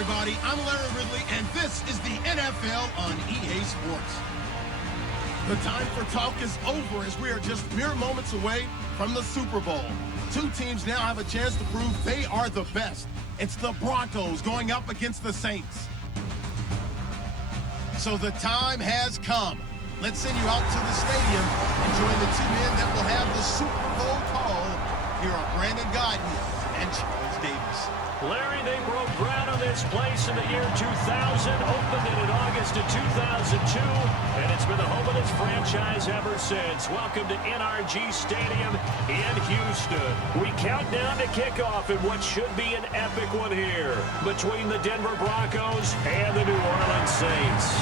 everybody. I'm Larry Ridley, and this is the NFL on EA Sports. The time for talk is over as we are just mere moments away from the Super Bowl. Two teams now have a chance to prove they are the best. It's the Broncos going up against the Saints. So the time has come. Let's send you out to the stadium and join the two men that will have the Super Bowl call. Here are Brandon Gaudin and Charles Davis. Larry, they broke ground on this place in the year 2000, opened it in August of 2002, and it's been the home of this franchise ever since. Welcome to NRG Stadium in Houston. We count down to kickoff in what should be an epic one here between the Denver Broncos and the New Orleans Saints.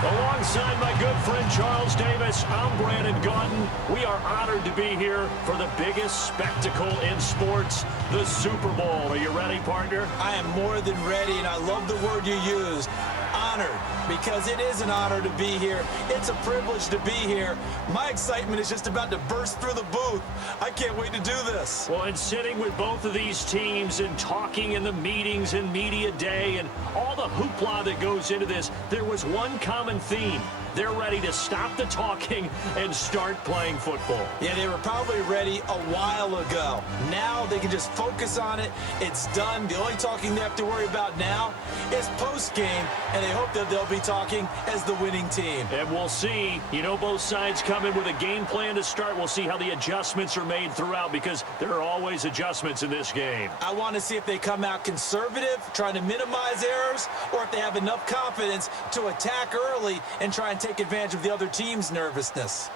Alongside my good friend Charles Davis, I'm Brandon Gaudin. We are honored to be here for the biggest spectacle in sports, the Super Bowl. Are you ready, partner? I am more than ready, and I love the word you used, honored, because it is an honor to be here. It's a privilege to be here. My excitement is just about to burst through the booth. I can't wait to do this. Well, and sitting with both of these teams and talking in the meetings and media day and all the hoopla that goes into this, there was one common theme. They're ready to stop the talking and start playing football. Yeah, they were probably ready a while ago. Now they can just focus on it. It's done. The only talking they have to worry about now is post-game, and they hope that they'll be talking as the winning team. And we'll see. You know, both sides come in with a game plan to start. We'll see how the adjustments are made throughout, because there are always adjustments in this game. I want to see if they come out conservative, trying to minimize errors, or if they have enough confidence to attack early and try and take advantage of the other team's nervousness.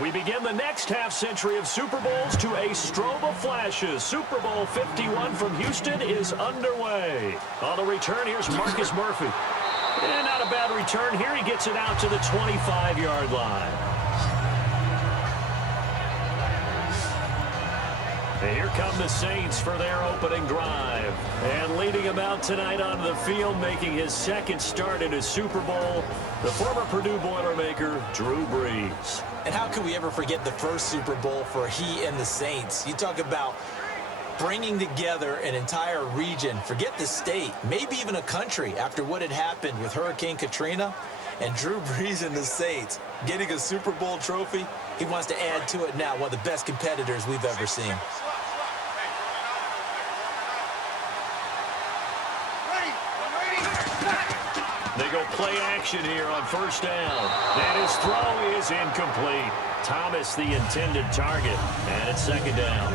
We begin the next half-century of Super Bowls to a strobe of flashes. Super Bowl 51 from Houston is underway. On the return, here's Marcus Murphy. And not a bad return here. He gets it out to the 25-yard line. And here come the Saints for their opening drive. And leading them out tonight onto the field, making his second start in a Super Bowl, the former Purdue Boilermaker, Drew Brees. And how could we ever forget the first Super Bowl for he and the Saints? You talk about bringing together an entire region, forget the state, maybe even a country after what had happened with Hurricane Katrina. And Drew Brees and the Saints getting a Super Bowl trophy, he wants to add to it now, one of the best competitors we've ever seen. They go play action here on first down. And his throw is incomplete. Thomas the intended target. And it's second down.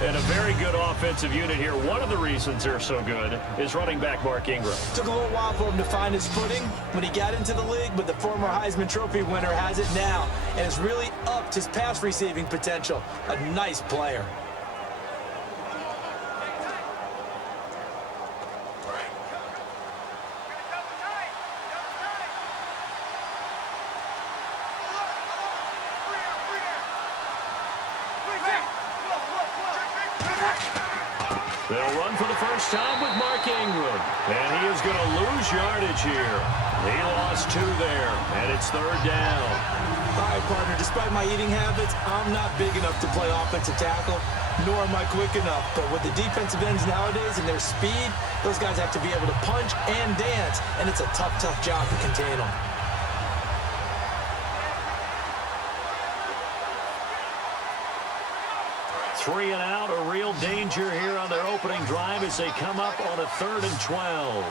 And a very good offensive unit here. One of the reasons they're so good is running back Mark Ingram. Took a little while for him to find his footing when he got into the league, but the former Heisman Trophy winner has it now and has really upped his pass receiving potential. A nice player. They'll run for the first time with Mark Ingram. And he is going to lose yardage here. He lost 2 there, and it's third down. All right, partner, despite my eating habits, I'm not big enough to play offensive tackle, nor am I quick enough. But with the defensive ends nowadays and their speed, those guys have to be able to punch and dance, and it's a tough, tough job to contain them. Three and out, a real danger here on their opening drive as they come up on a 3rd and 12.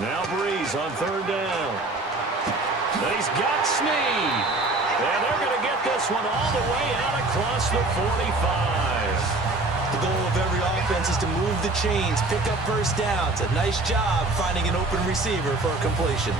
Now Brees on 3rd down. And he's got Snead. And they're going to get this one all the way out across the 45. The goal of every offense is to move move the chains, pick up first downs. A nice job finding an open receiver for a completion.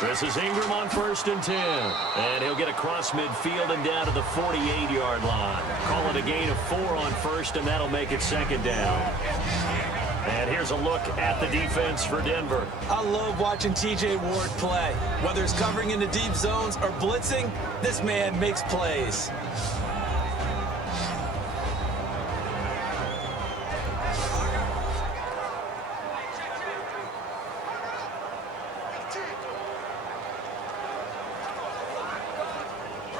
This is Ingram on 1st and 10. And he'll get across midfield and down to the 48-yard line. Call it a gain of 4 on 1st, and that'll make it 2nd down. And here's a look at the defense for Denver. I love watching T.J. Ward play. Whether it's covering in the deep zones or blitzing, this man makes plays.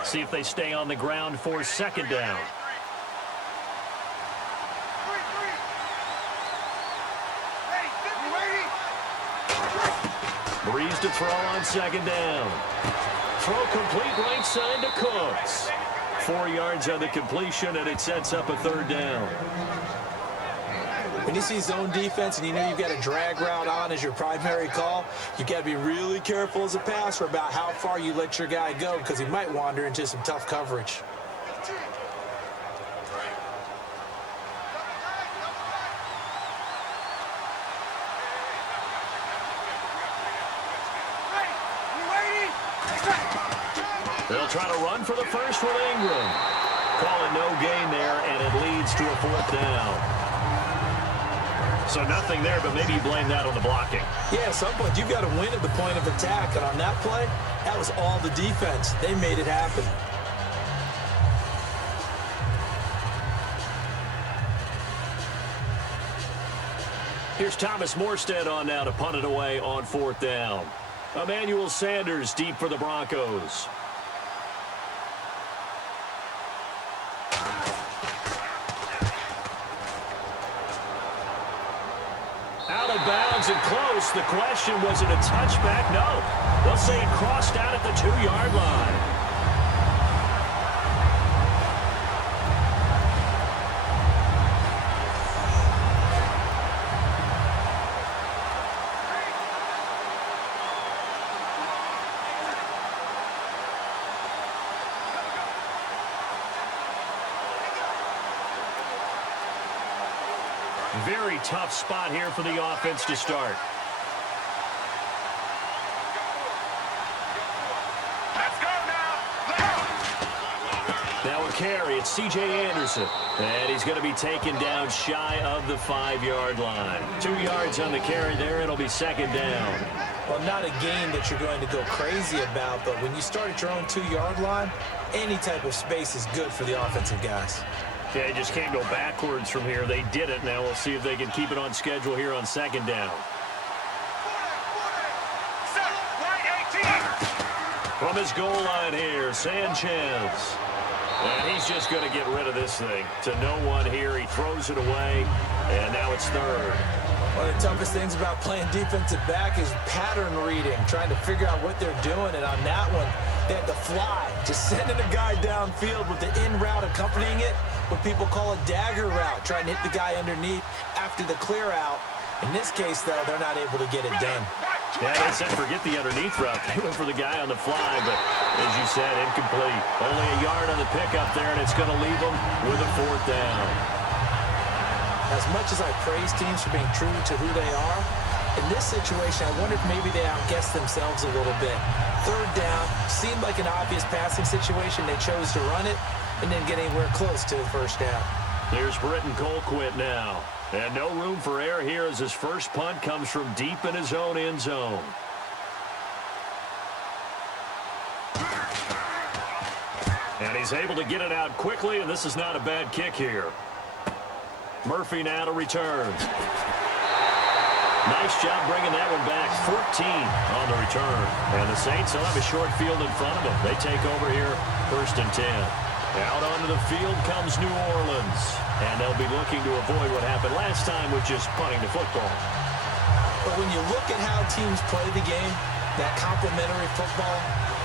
See if they stay on the ground for 2nd down. Breeze to throw on 2nd down. Throw complete right side to Cooks. 4 yards on the completion, and it sets up a 3rd down. When you see zone defense and you know you've got a drag route on as your primary call, you've got to be really careful as a passer about how far you let your guy go because he might wander into some tough coverage. They'll try to run for the first with Ingram. Call it no gain there, and it leads to a 4th down. So nothing there, but maybe you blame that on the blocking. Yeah, at some point, you've got to win at the point of attack. And on that play, that was all the defense. They made it happen. Here's Thomas Morstead on now to punt it away on 4th down. Emmanuel Sanders deep for the Broncos. Out of bounds and close. The question, was it a touchback? No. They'll say it crossed out at the 2-yard line. Very tough spot here for the offense to start. Let's go now. Now a carry. It's C.J. Anderson. And he's going to be taken down shy of the 5-yard line. 2 yards on the carry there. It'll be 2nd down. Well, not a game that you're going to go crazy about, but when you start at your own 2-yard line, any type of space is good for the offensive guys. Yeah, you just can't go backwards from here. They did it. Now we'll see if they can keep it on schedule here on 2nd down. From his goal line here, Sanchez. And he's just going to get rid of this thing. To no one here. He throws it away, and now it's 3rd. One of the toughest things about playing defensive back is pattern reading, trying to figure out what they're doing. And on that one, they had to fly, just sending a guy downfield with the in route accompanying it, what people call a dagger route, trying to hit the guy underneath after the clear out. In this case, though, they're not able to get it done. Yeah, they said forget the underneath route. They went for the guy on the fly, but as you said, incomplete. Only a yard on the pickup there, and it's going to leave them with a 4th down. As much as I praise teams for being true to who they are, in this situation, I wonder if maybe they outguessed themselves a little bit. 3rd down, seemed like an obvious passing situation. They chose to run it and didn't get anywhere close to the 1st down. There's Britton Colquitt now. And no room for error here as his first punt comes from deep in his own end zone. And he's able to get it out quickly, and this is not a bad kick here. Murphy now to return. Nice job bringing that one back. 14 on the return. And the Saints will have a short field in front of them. They take over here 1st and 10. Out onto the field comes New Orleans. And they'll be looking to avoid what happened last time with just punting the football. But when you look at how teams play the game, that complementary football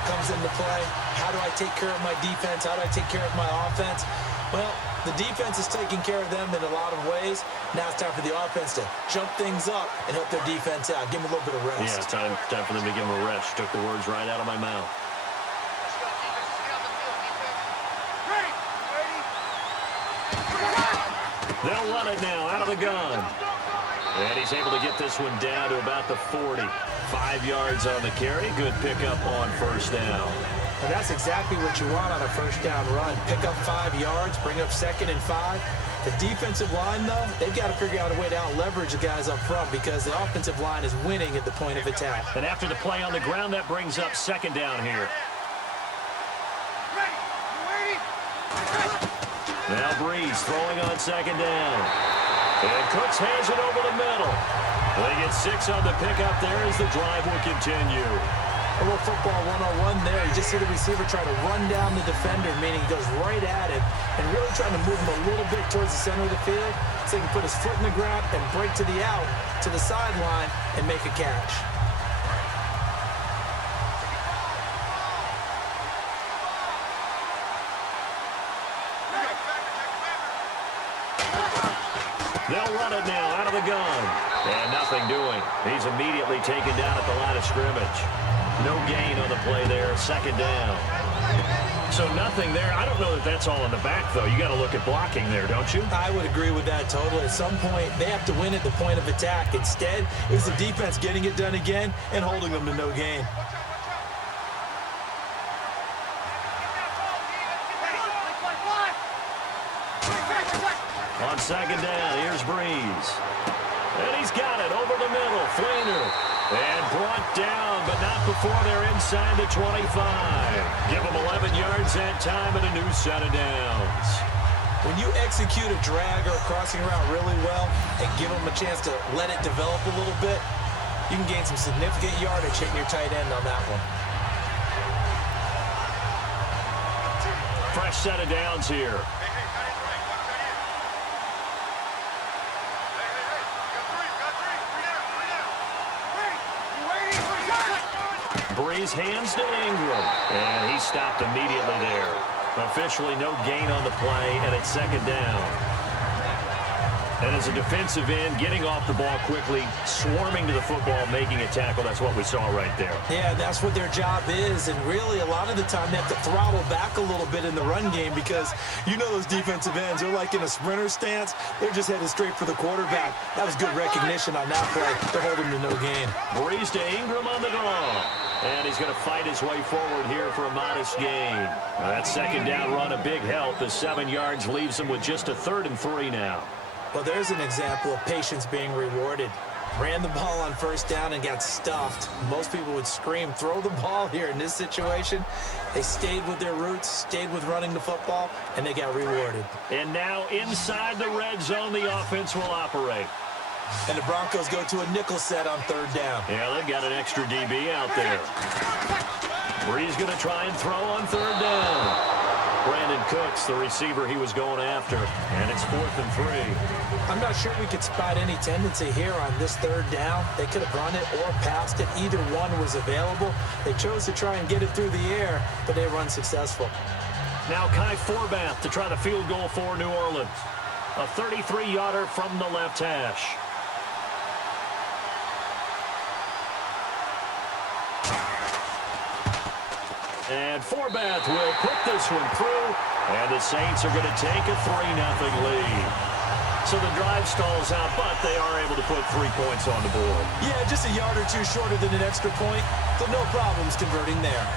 comes into play. How do I take care of my defense? How do I take care of my offense? Well, the defense is taking care of them in a lot of ways. Now it's time for the offense to jump things up and help their defense out. Give them a little bit of rest. Yeah, time for them to give them a rest. Took the words right out of my mouth. They'll run it now out of the gun. And he's able to get this one down to about the 40. 5 yards on the carry. Good pickup on first down. And that's exactly what you want on a first down run. Pick up 5 yards, bring up 2nd and 5. The defensive line, though, they've got to figure out a way to out-leverage the guys up front because the offensive line is winning at the point of attack. And after the play on the ground, that brings up 2nd down here. Now Breeze throwing on 2nd down. And Cooks hands it over the middle. They get 6 on the pickup there as the drive will continue. A little football 101 there. You just see the receiver try to run down the defender, meaning he goes right at it and really trying to move him a little bit towards the center of the field so he can put his foot in the ground and break to the out, to the sideline, and make a catch. They'll run it now out of the gun. And nothing doing. He's immediately taken down at the line of scrimmage. No gain on the play there. 2nd down. So nothing there. I don't know that that's all in the back, though. You got to look at blocking there, don't you? I would agree with that totally. At some point, they have to win at the point of attack. Instead, it was the defense getting it done again and holding them to no gain. On 2nd down, here's Breeze. And he's got it over the middle. Fleener. And brought down, but not before they're inside the 25. Give them 11 yards that time and a new set of downs. When you execute a drag or a crossing route really well and give them a chance to let it develop a little bit, you can gain some significant yardage hitting your tight end on that one. Fresh set of downs here. Breeze hands to Ingram, and he stopped immediately there. Officially no gain on the play, and it's 2nd down. And as a defensive end, getting off the ball quickly, swarming to the football, making a tackle, that's what we saw right there. Yeah, that's what their job is, and really a lot of the time they have to throttle back a little bit in the run game because you know those defensive ends, they're like in a sprinter stance. They're just headed straight for the quarterback. That was good recognition on that play to hold him to no gain. Breeze to Ingram on the draw. And he's going to fight his way forward here for a modest gain. That 2nd down run, a big help. The 7 yards leaves him with just a 3rd and 3 now. Well, there's an example of patience being rewarded. Ran the ball on 1st down and got stuffed. Most people would scream, throw the ball here. In this situation, they stayed with their roots, stayed with running the football, and they got rewarded. And now inside the red zone, the offense will operate. And the Broncos go to a nickel set on 3rd down. Yeah, they've got an extra DB out there. Breeze going to try and throw on 3rd down. Brandon Cooks, the receiver he was going after, and it's 4th and 3. I'm not sure we could spot any tendency here on this 3rd down. They could have run it or passed it. Either one was available. They chose to try and get it through the air, but they were unsuccessful. Now Kai Forbath to try the field goal for New Orleans. A 33-yarder from the left hash. And Forbath will put this one through, and the Saints are going to take a 3-0 lead. So the drive stalls out, but they are able to put 3 points on the board. Yeah, just a yard or two shorter than an extra point, so no problems converting there.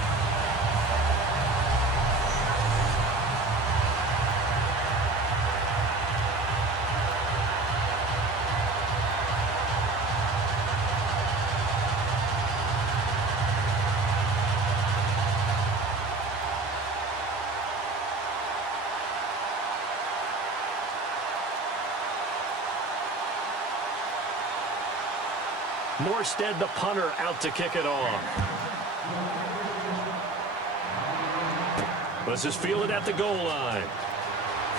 Morstead, the punter, out to kick it off. This is fielded at the goal line.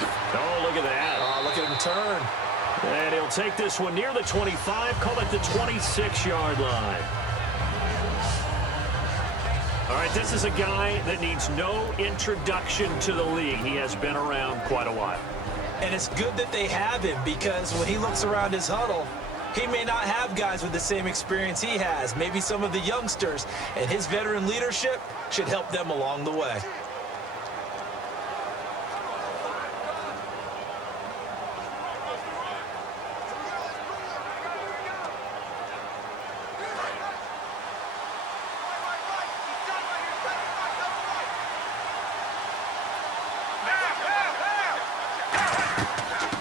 Oh, look at that. Oh, look at him turn. And he'll take this one near the 25, call it the 26-yard line. All right, this is a guy that needs no introduction to the league. He has been around quite a while. And it's good that they have him, because when he looks around his huddle, he may not have guys with the same experience he has. Maybe some of the youngsters, and his veteran leadership should help them along the way.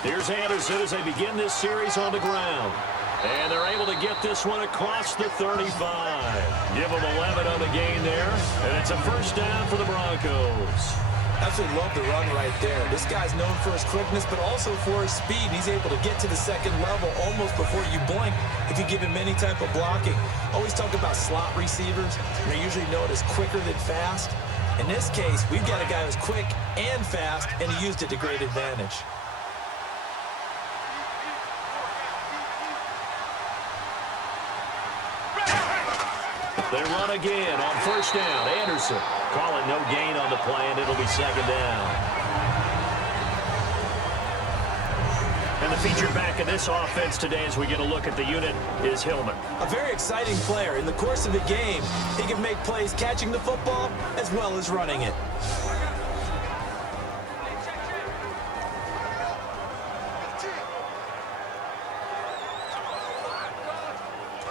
Here's Anderson as they begin this series on the ground. And they're able to get this one across the 35. Give them 11 on the gain there. And it's a first down for the Broncos. Absolutely love the run right there. This guy's known for his quickness, but also for his speed. He's able to get to the second level almost before you blink if you give him any type of blocking. Always talk about slot receivers. They're usually known as quicker than fast. In this case, we've got a guy who's quick and fast, and he used it to great advantage. They run again on first down. Anderson calling no gain on the play, and it'll be second down. And the featured back in this offense today as we get a look at the unit is Hillman. A very exciting player. In the course of a game, he can make plays catching the football as well as running it.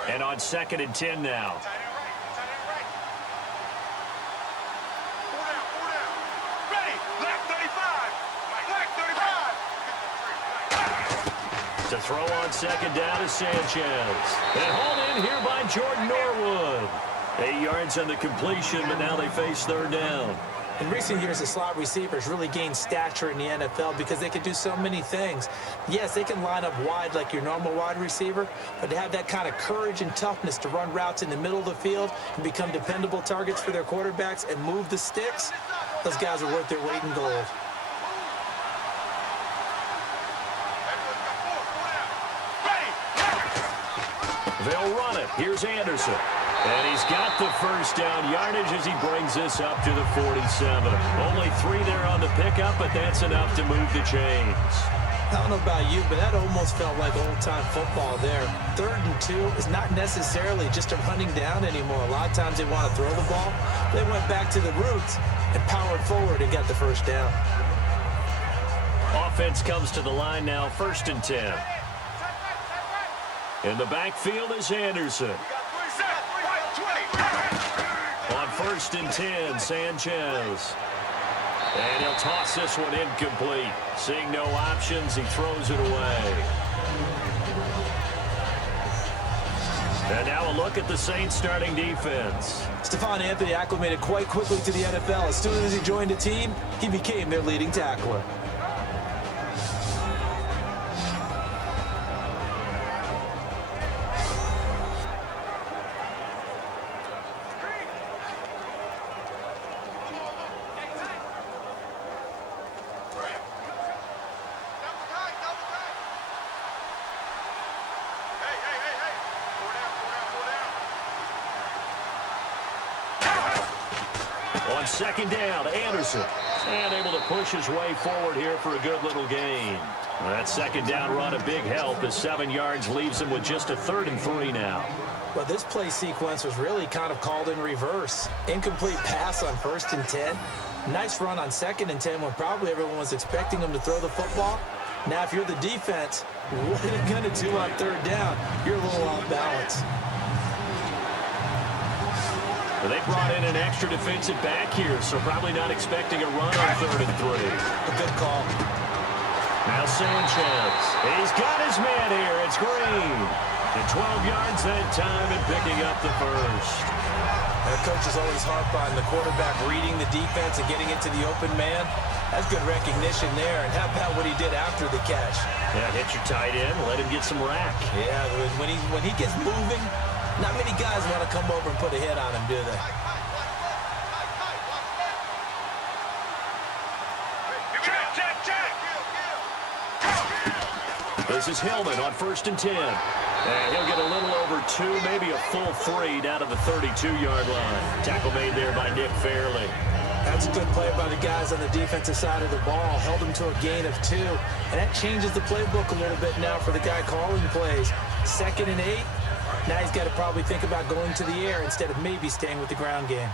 And on 2nd and 10 now. To throw on 2nd down is Sanchez. And hauled in here by Jordan Norwood. 8 yards on the completion, but now they face 3rd down. In recent years, the slot receivers really gained stature in the NFL because they can do so many things. Yes, they can line up wide like your normal wide receiver, but to have that kind of courage and toughness to run routes in the middle of the field and become dependable targets for their quarterbacks and move the sticks, those guys are worth their weight in gold. They'll run it. Here's Anderson. And he's got the first down yardage as he brings this up to the 47. Only 3 there on the pickup, but that's enough to move the chains. I don't know about you, but that almost felt like old-time football there. 3rd and 2 is not necessarily just a running down anymore. A lot of times they want to throw the ball. They went back to the roots and powered forward and got the first down. Offense comes to the line now, 1st and 10. In the backfield is Anderson. On 1st and 10, Sanchez. And he'll toss this one incomplete. Seeing no options, he throws it away. And now a look at the Saints starting defense. Stephon Anthony acclimated quite quickly to the NFL. As soon as he joined the team, he became their leading tackler. On 2nd down, Anderson. And able to push his way forward here for a good little gain. That 2nd down run, a big help. The 7 yards leaves him with just a 3rd and 3 now. Well, this play sequence was really kind of called in reverse. Incomplete pass on 1st and 10. Nice run on 2nd and 10 when probably everyone was expecting him to throw the football. Now, if you're the defense, what are they going to do on 3rd down? You're a little off balance. They brought in an extra defensive back here, so probably not expecting a run on 3rd and 3. A good call. Now Sanchez. He's got his man here. It's Green. And 12 yards that time and picking up the first. And the coaches always harp on the quarterback reading the defense and getting into the open man. That's good recognition there. And how about what he did after the catch? Yeah, hit your tight end. Let him get some rack. Yeah, when he gets moving, not many guys want to come over and put a hit on him, do they? Check. This is Hillman on 1st and 10. And he'll get a little over 2, maybe a full 3 down to the 32-yard line. Tackle made there by Nick Fairley. That's a good play by the guys on the defensive side of the ball. Held him to a gain of 2. And that changes the playbook a little bit now for the guy calling plays. 2nd and 8. Now he's got to probably think about going to the air instead of maybe staying with the ground game.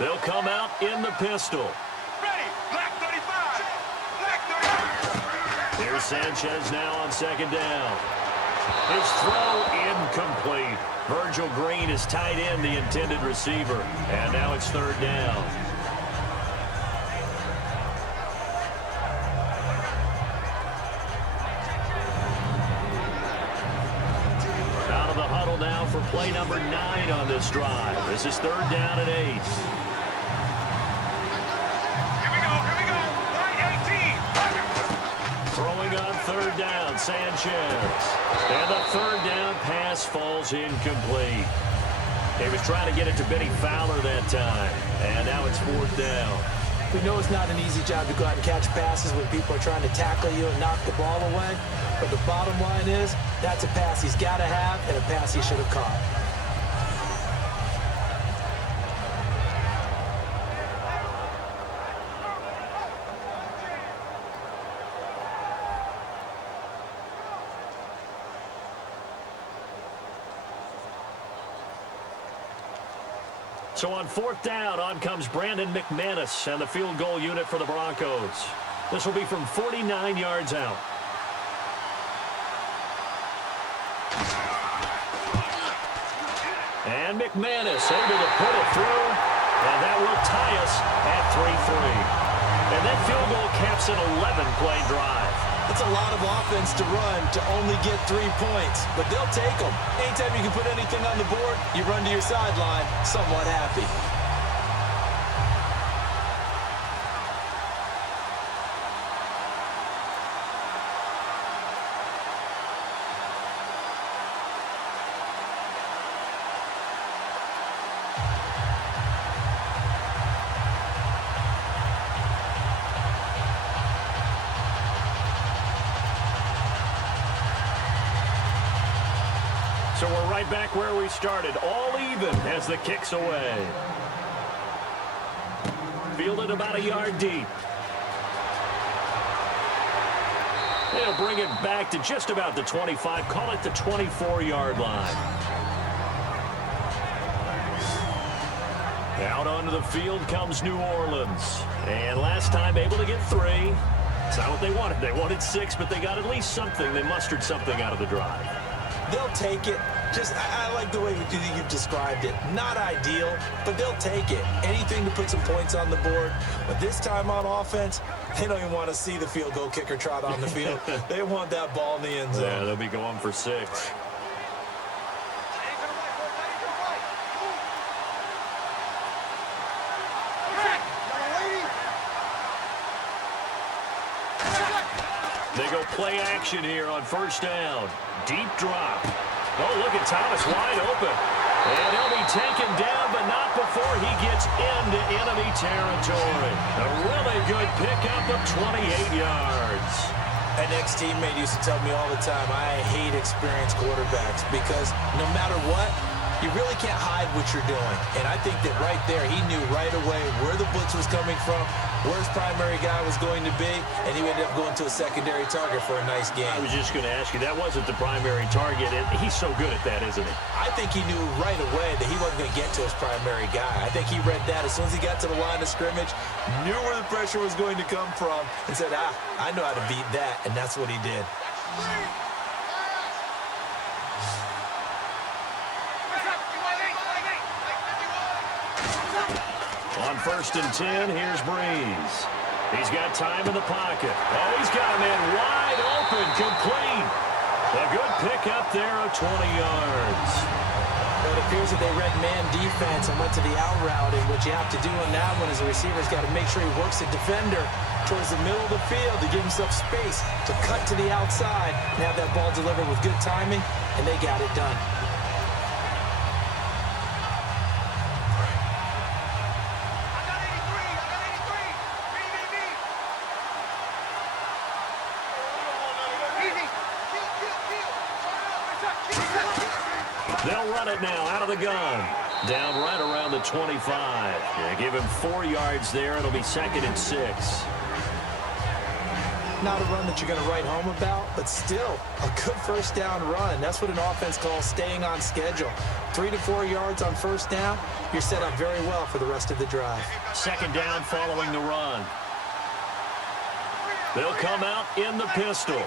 They'll come out in the pistol. Ready, black 35. Black 35. Here's Sanchez now on 2nd down. His throw incomplete. Virgil Green is tight end, the intended receiver. And now it's 3rd down. Out of the huddle now for play number 9 on this drive. This is 3rd down and 8. Throwing on 3rd down, Sanchez. And the 3rd down pass falls incomplete. He was trying to get it to Benny Fowler that time. And now it's 4th down. We know it's not an easy job to go out and catch passes when people are trying to tackle you and knock the ball away. But the bottom line is, that's a pass he's got to have and a pass he should have caught. So on 4th down, on comes Brandon McManus and the field goal unit for the Broncos. This will be from 49 yards out. And McManus able to put it through, and that will tie us at 3-3. And that field goal caps an 11-play drive. It's a lot of offense to run to only get 3 points, but they'll take them. Anytime you can put anything on the board, you run to your sideline somewhat happy. So we're right back where we started, all even as the kick's away. Fielded about a yard deep. They'll bring it back to just about the 25, call it the 24-yard line. Out onto the field comes New Orleans. And last time able to get 3. It's not what they wanted. They wanted 6, but they got at least something. They mustered something out of the drive. They'll take it. I like the way you've described it. Not ideal, but they'll take it. Anything to put some points on the board. But this time on offense, they don't even want to see the field goal kicker trot on the field. They want that ball in the end zone. Yeah, they'll be going for 6. They go play action here on 1st down. Deep drop. Oh, look at Thomas wide open. And he'll be taken down, but not before he gets into enemy territory. A really good pickup of 28 yards. An ex-teammate used to tell me all the time, I hate experienced quarterbacks because no matter what, you really can't hide what you're doing. And I think that right there, he knew right away where the blitz was coming from, where his primary guy was going to be, and he ended up going to a secondary target for a nice game. I was just going to ask you, that wasn't the primary target, and he's so good at that, isn't he? I think he knew right away that he wasn't going to get to his primary guy. I think he read that as soon as he got to the line of scrimmage, knew where the pressure was going to come from, and said, I know how to beat that, and that's what he did. On 1st and 10, here's Breeze. He's got time in the pocket. Oh, he's got a man wide open, complete. A good pickup there of 20 yards. Well, it appears that they read man defense and went to the out route, and what you have to do on that one is the receiver's got to make sure he works the defender towards the middle of the field to give himself space to cut to the outside and have that ball delivered with good timing, and they got it done. They'll run it now out of the gun. Down right around the 25. Yeah, give him 4 yards there. It'll be 2nd and 6. Not a run that you're going to write home about, but still a good first down run. That's what an offense calls staying on schedule. 3 to 4 yards on first down, you're set up very well for the rest of the drive. 2nd down following the run. They'll come out in the pistol.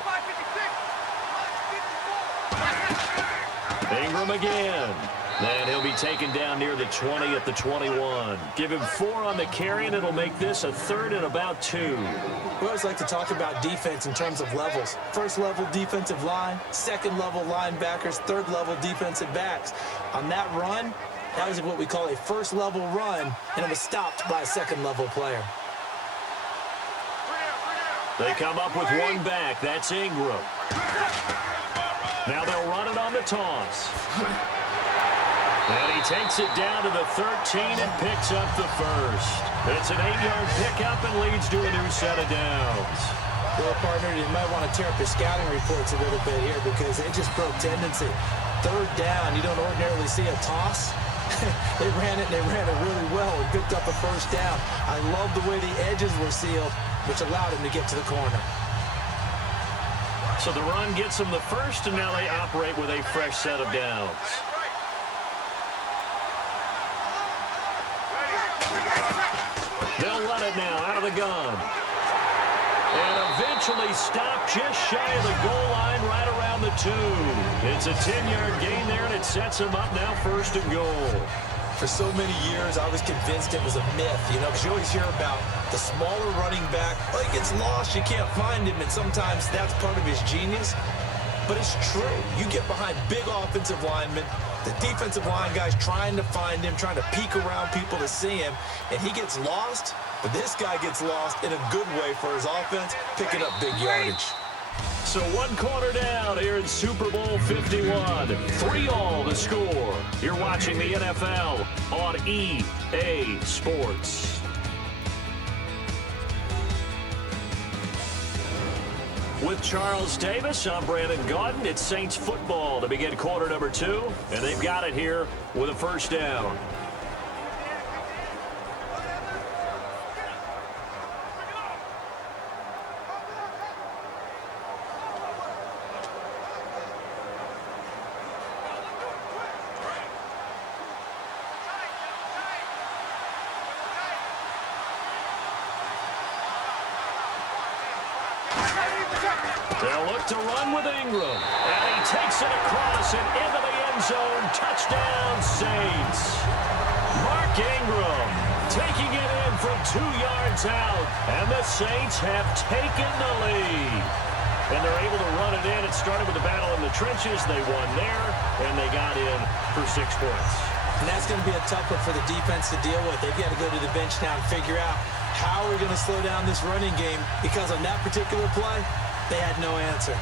Ingram again. And he'll be taken down near the 20 at the 21. Give him 4 on the carry, and it'll make this a 3rd and about 2. We always like to talk about defense in terms of levels. First level defensive line, second level linebackers, third level defensive backs. On that run, that was what we call a first level run, and it was stopped by a second level player. They come up with 1 back. That's Ingram. Now they'll run it on the toss. And he takes it down to the 13 and picks up the first. It's an 8-yard pickup and leads to a new set of downs. Well, partner, you might want to tear up your scouting reports a little bit here because they just broke tendency. 3rd down, you don't ordinarily see a toss. They ran it, and they ran it really well and picked up a first down. I love the way the edges were sealed, which allowed him to get to the corner. So the run gets them the first, and now they operate with a fresh set of downs. They'll run it now out of the gun. And eventually stopped just shy of the goal line right around the 2. It's a 10-yard gain there, and it sets them up now 1st and goal. For so many years, I was convinced it was a myth, because you always hear about the smaller running back. Well, he gets lost, you can't find him, and sometimes that's part of his genius. But it's true. You get behind big offensive linemen, the defensive line guy's trying to find him, trying to peek around people to see him, and he gets lost, but this guy gets lost in a good way for his offense, picking up big yardage. So 1 quarter down here in Super Bowl 51. 3-all the score. You're watching the NFL on EA Sports. With Charles Davis, I'm Brandon Gaudin. It's Saints football to begin quarter number 2, and they've got it here with a first down. They'll look to run with Ingram. And he takes it across and into the end zone. Touchdown, Saints. Mark Ingram taking it in from 2 yards out. And the Saints have taken the lead. And they're able to run it in. It started with the battle in the trenches. They won there, and they got in for 6 points. And that's going to be a tough one for the defense to deal with. They've got to go to the bench now and figure out how we're going to slow down this running game, because on that particular play, they had no answer.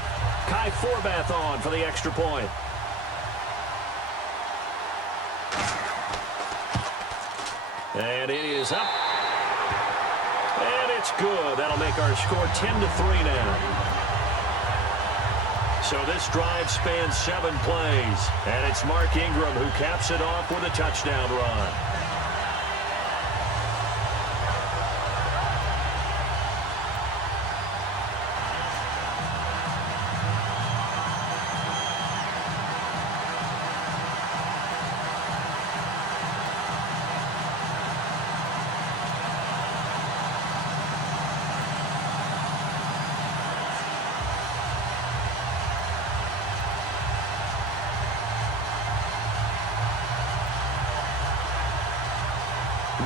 Kai Forbath on for the extra point. And it is up. And it's good. That'll make our score 10-3 now. So this drive spans 7 plays. And it's Mark Ingram who caps it off with a touchdown run.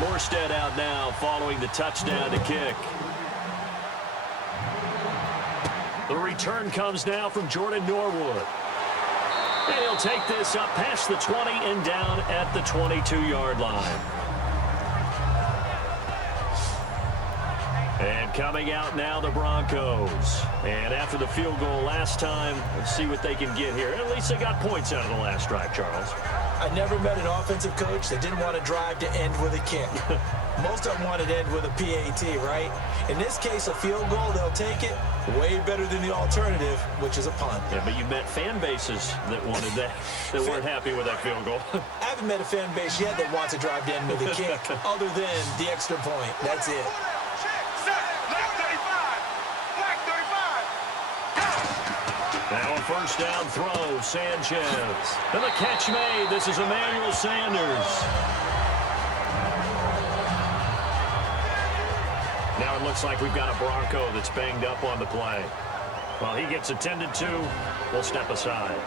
Morstead out now following the touchdown to kick. The return comes now from Jordan Norwood. And he'll take this up past the 20 and down at the 22-yard line. And coming out now, the Broncos. And after the field goal last time, let's see what they can get here. At least they got points out of the last drive, Charles. I never met an offensive coach that didn't want to drive to end with a kick. Most of them wanted to end with a PAT, right? In this case, a field goal, they'll take it. Way better than the alternative, which is a punt. Yeah, but you met fan bases that wanted that, that weren't happy with that field goal. I haven't met a fan base yet that wants to drive to end with a kick, other than the extra point. That's it. Now a first down throw, Sanchez. And the catch made. This is Emmanuel Sanders. Now it looks like we've got a Bronco that's banged up on the play. While he gets attended to, we'll step aside.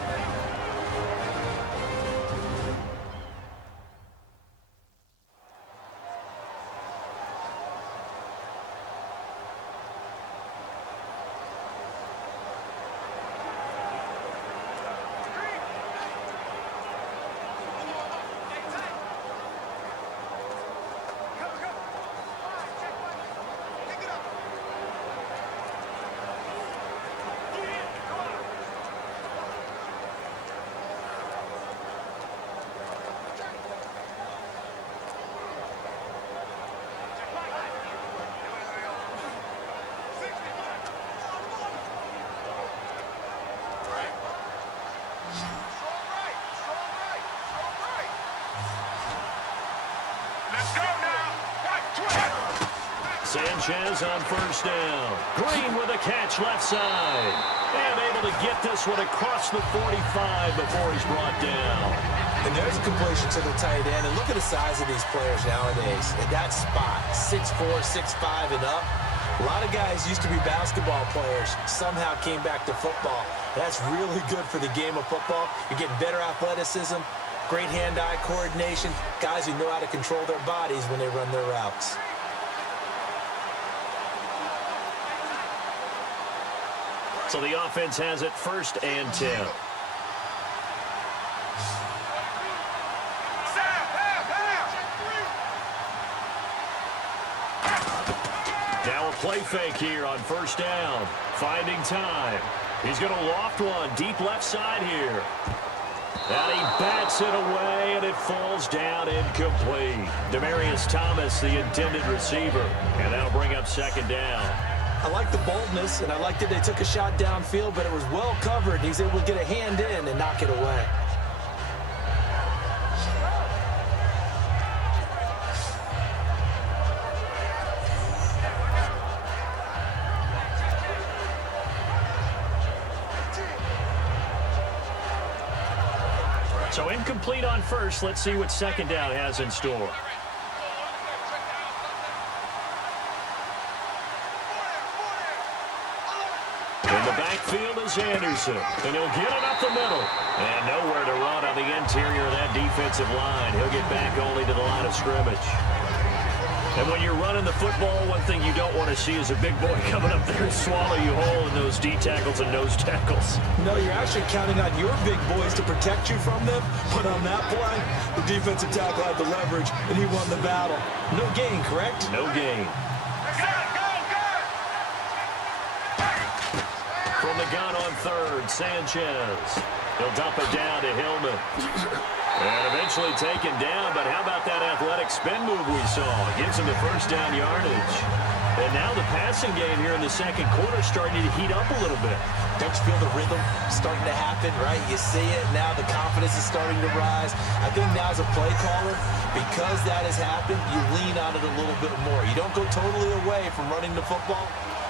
Sanchez on first down. Green with a catch left side. And able to get this one across the 45 before he's brought down. And there's a completion to the tight end. And look at the size of these players nowadays. In that spot, 6'4", 6'5", and up. A lot of guys used to be basketball players, somehow came back to football. That's really good for the game of football. You're getting better athleticism, great hand-eye coordination, guys who know how to control their bodies when they run their routes. So the offense has it 1st and 10. Now a play fake here on first down. Finding time. He's going to loft one deep left side here. And he bats it away, and it falls down incomplete. Demaryius Thomas, the intended receiver. And that'll bring up 2nd down. I like the boldness, and I like that they took a shot downfield, but it was well covered. He's able to get a hand in and knock it away. So incomplete on first. Let's see what 2nd down has in store. In the backfield is Anderson, and he'll get it up the middle. And nowhere to run on the interior of that defensive line. He'll get back only to the line of scrimmage. And when you're running the football, one thing you don't want to see is a big boy coming up there and swallow you whole in those D tackles and nose tackles. No, you're actually counting on your big boys to protect you from them. But on that play, the defensive tackle had the leverage, and he won the battle. No gain, correct? No gain. From the gun on 3rd, Sanchez. He'll dump it down to Hillman. And eventually taken down, but how about that athletic spin move we saw? Gives him the 1st down yardage. And now the passing game here in the 2nd quarter starting to heat up a little bit. Don't you feel the rhythm starting to happen, right? You see it now, the confidence is starting to rise. I think now as a play caller, because that has happened, you lean on it a little bit more. You don't go totally away from running the football,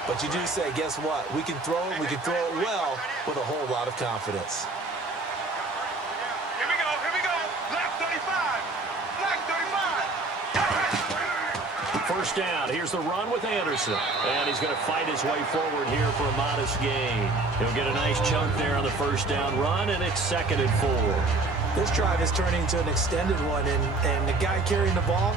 but you do say, guess what? We can throw it well with a whole lot of confidence. First down. Here's the run with Anderson. And he's going to fight his way forward here for a modest gain. He'll get a nice chunk there on the 1st down run, and it's 2nd and 4. This drive is turning into an extended one, and the guy carrying the ball,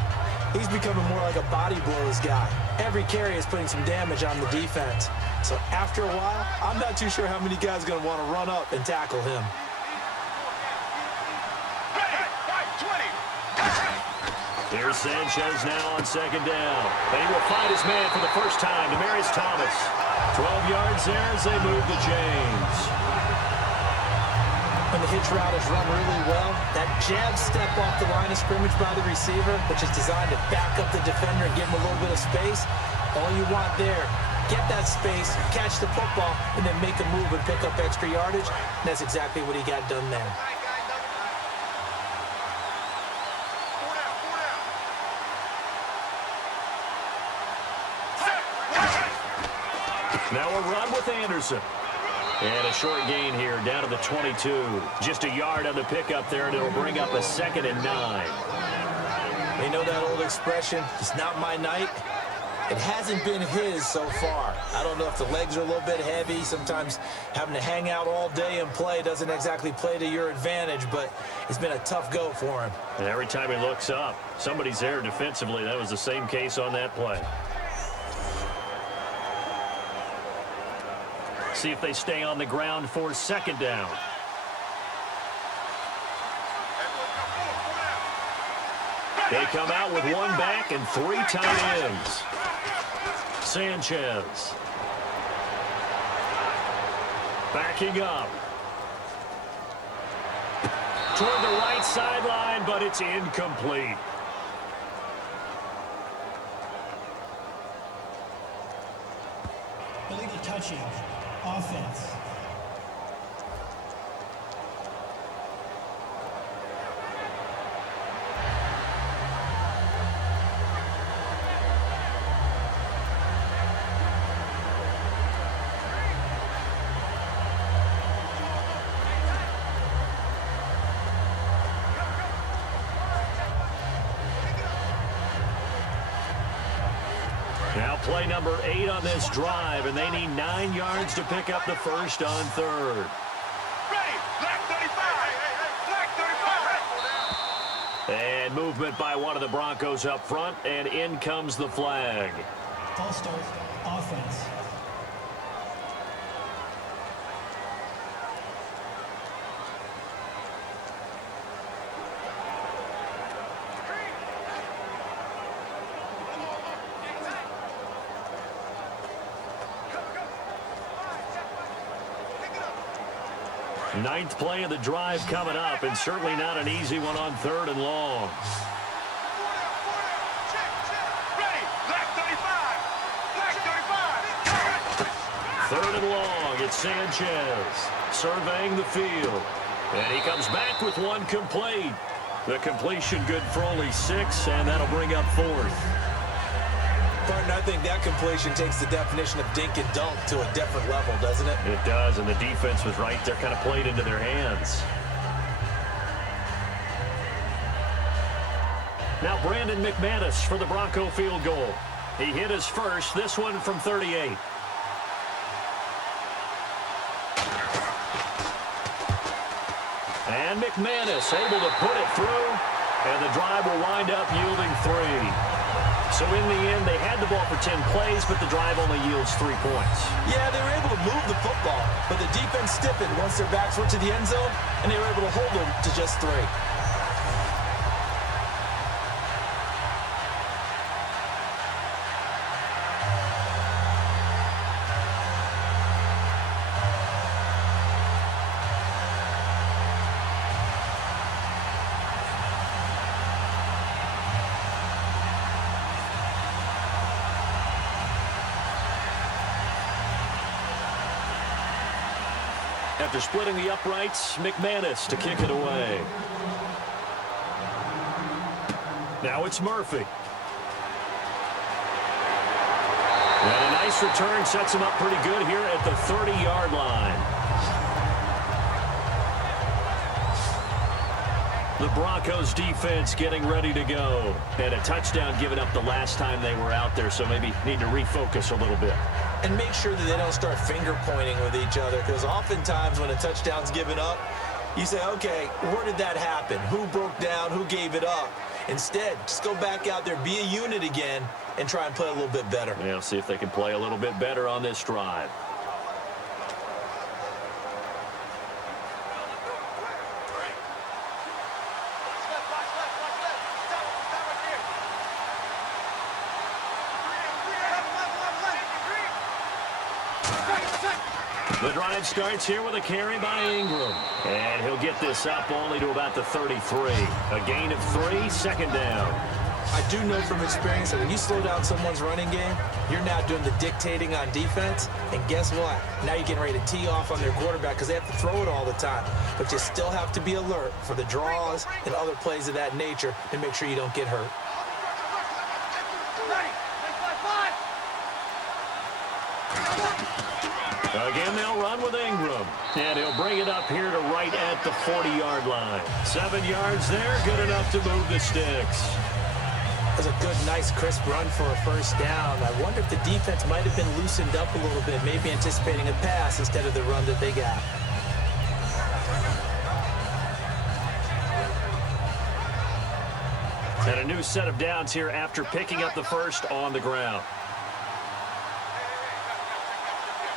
he's becoming more like a body blows guy. Every carry is putting some damage on the defense. So after a while, I'm not too sure how many guys are going to want to run up and tackle him. Here Here's Sanchez now on second down. And he will find his man for the first time, Demaryius Thomas. 12 yards there as they move to James. When the hitch route is run really well, that jab step off the line of scrimmage by the receiver, which is designed to back up the defender and give him a little bit of space, all you want there, get that space, catch the football, and then make a move and pick up extra yardage. And that's exactly what he got done there. Now a run with Anderson. And a short gain here, down to the 22. Just a yard on the pickup there, and it'll bring up a 2nd and 9. You know that old expression, it's not my night? It hasn't been his so far. I don't know if the legs are a little bit heavy. Sometimes having to hang out all day and play doesn't exactly play to your advantage, but it's been a tough go for him. And every time he looks up, somebody's there defensively. That was the same case on that play. See if they stay on the ground for 2nd down. They come out with one back and 3 tight ends. Sanchez. Backing up. Toward the right sideline, but it's incomplete. Illegal touching. Offense. Now play number 8 on this drive, and they need 9 yards to pick up the first on 3rd. Ready, black 35. Black 35. And movement by one of the Broncos up front, and in comes the flag. False start. Offense. Ninth play of the drive coming up, and certainly not an easy one on 3rd and long. Ready, black 35. Black 35. 3rd and long, it's Sanchez surveying the field. And he comes back with one complete. The completion good for only 6, and that'll bring up 4th. Partner, I think that completion takes the definition of dink and dunk to a different level, doesn't it? It does, and the defense was right there, kind of played into their hands. Now Brandon McManus for the Bronco field goal. He hit his first, this one from 38. And McManus able to put it through, and the drive will wind up yielding 3. So in the end, they had the ball for 10 plays, but the drive only yields 3 points. Yeah, they were able to move the football, but the defense stiffened once their backs went to the end zone, and they were able to hold them to just 3. After splitting the uprights, McManus to kick it away. Now it's Murphy. And a nice return sets him up pretty good here at the 30-yard line. The Broncos defense getting ready to go. And a touchdown given up the last time they were out there, so maybe need to refocus a little bit. And make sure that they don't start finger pointing with each other, because oftentimes when a touchdown's given up, you say, okay, where did that happen? Who broke down? Who gave it up? Instead, just go back out there, be a unit again, and try and play a little bit better. Yeah, see if they can play a little bit better on this drive. The drive starts here with a carry by Ingram. And he'll get this up only to about the 33. A gain of 3, second down. I do know from experience that when you slow down someone's running game, you're now doing the dictating on defense. And guess what? Now you're getting ready to tee off on their quarterback because they have to throw it all the time. But you still have to be alert for the draws and other plays of that nature to make sure you don't get hurt. Again, they'll run with Ingram. And he'll bring it up here to right at the 40-yard line. 7 yards there, good enough to move the sticks. That's a good, nice, crisp run for a first down. I wonder if the defense might have been loosened up a little bit, maybe anticipating a pass instead of the run that they got. And a new set of downs here after picking up the first on the ground.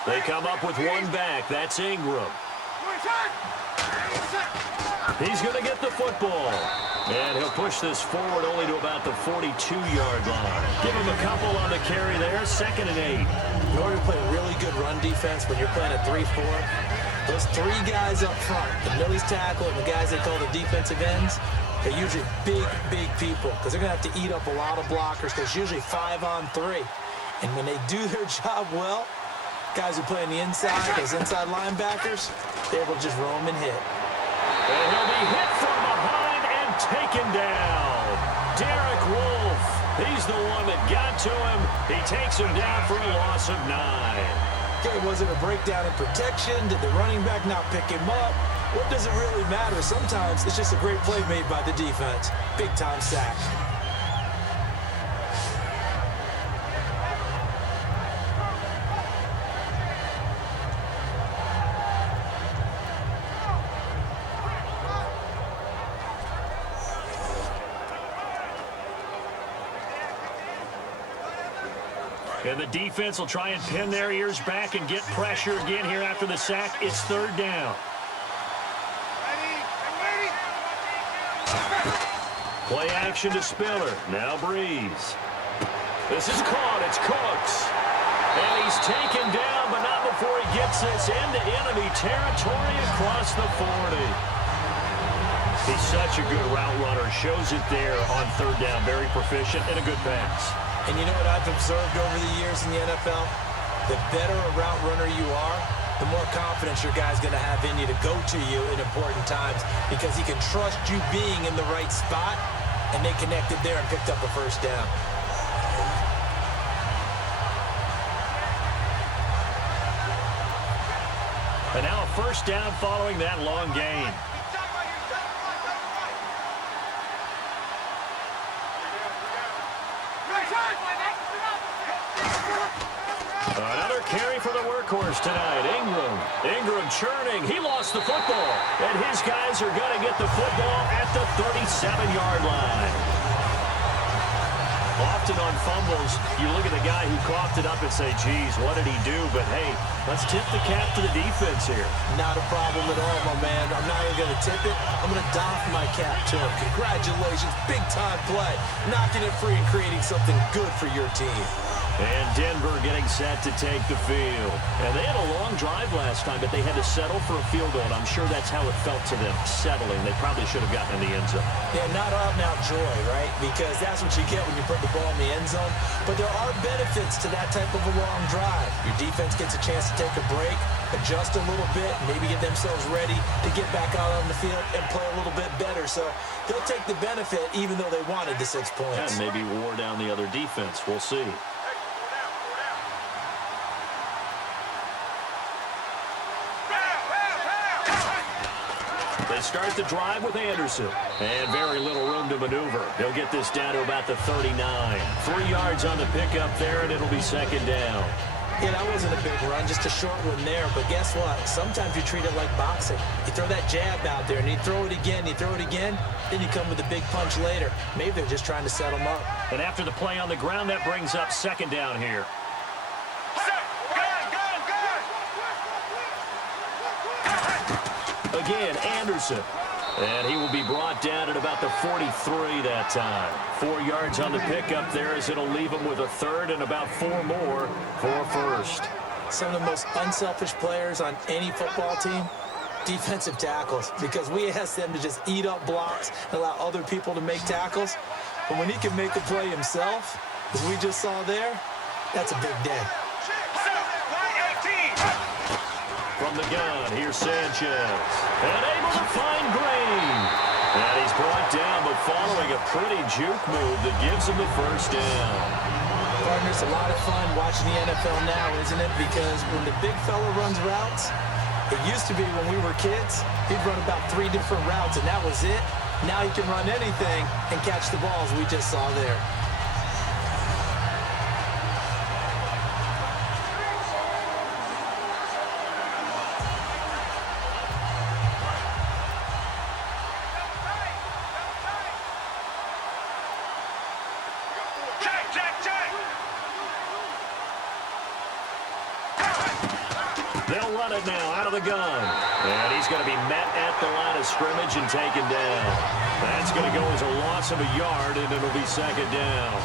They come up with one back. That's Ingram. He's going to get the football. And he'll push this forward only to about the 42-yard line. Give him a couple on the carry there. 2nd and 8. In order to play really good run defense when you're playing a 3-4, those 3 guys up front, the nose tackle and the guys they call the defensive ends, they're usually big, big people because they're going to have to eat up a lot of blockers because usually 5-on-3. And when they do their job well, guys who play on the inside, those inside linebackers, they're able to just roam and hit. And he'll be hit from behind and taken down. Derek Wolfe, he's the one that got to him. He takes him down for a loss of 9. Okay, was it a breakdown in protection? Did the running back not pick him up? What does it really matter? Sometimes it's just a great play made by the defense. Big-time sack. And the defense will try and pin their ears back and get pressure again here after the sack. It's 3rd down. Play action to Spiller. Now Breeze. This is caught. It's Cooks. And he's taken down, but not before he gets this into enemy territory across the 40. He's such a good route runner. Shows it there on 3rd down. Very proficient and a good pass. And you know what I've observed over the years in the NFL? The better a route runner you are, the more confidence your guy's going to have in you to go to you in important times because he can trust you being in the right spot, and they connected there and picked up a first down. And now a first down following that long gain. Another carry for the workhorse tonight, Ingram. Ingram churning. He lost the football. And his guys are going to get the football at the 37-yard line. Often on fumbles, you look at the guy who coughed it up and say, geez, what did he do? But, hey, let's tip the cap to the defense here. Not a problem at all, my man. I'm not even going to tip it. I'm going to doff my cap to him. Congratulations. Big-time play. Knocking it free and creating something good for your team. And Denver getting set to take the field. And they had a long drive last time, but they had to settle for a field goal. And I'm sure that's how it felt to them, settling. They probably should have gotten in the end zone. Yeah, not out-and-out joy, right? Because that's what you get when you put the ball in the end zone. But there are benefits to that type of a long drive. Your defense gets a chance to take a break, adjust a little bit, maybe get themselves ready to get back out on the field and play a little bit better. So they'll take the benefit even though they wanted the 6 points. And maybe wore down the other defense. We'll see. They start the drive with Anderson. And very little room to maneuver. He'll get this down to about the 39. 3 yards on the pickup there, and it'll be 2nd down. Yeah, that wasn't a big run, just a short one there. But guess what? Sometimes you treat it like boxing. You throw that jab out there, and you throw it again, then you come with a big punch later. Maybe they're just trying to set them up. And after the play on the ground, that brings up 2nd down here. Again, Anderson. And he will be brought down at about the 43 that time. 4 yards on the pickup there as it'll leave him with a 3rd and about 4 more for a first. some of the most unselfish players on any football team? Defensive tackles, because we ask them to just eat up blocks and allow other people to make tackles. But when he can make a play himself, as we just saw there, that's a big day. From the gun, here's Sanchez. And able to find Green. And he's brought down, but following a pretty juke move that gives him the first down. Partners, a lot of fun watching the NFL now, isn't it? Because when the big fella runs routes, it used to be when we were kids, he'd run about 3 different routes, and that was it. Now he can run anything and catch the balls we just saw there. They'll run it now out of the gun. And he's going to be met at the line of scrimmage and taken down. That's going to go as a loss of a yard, and it'll be second down.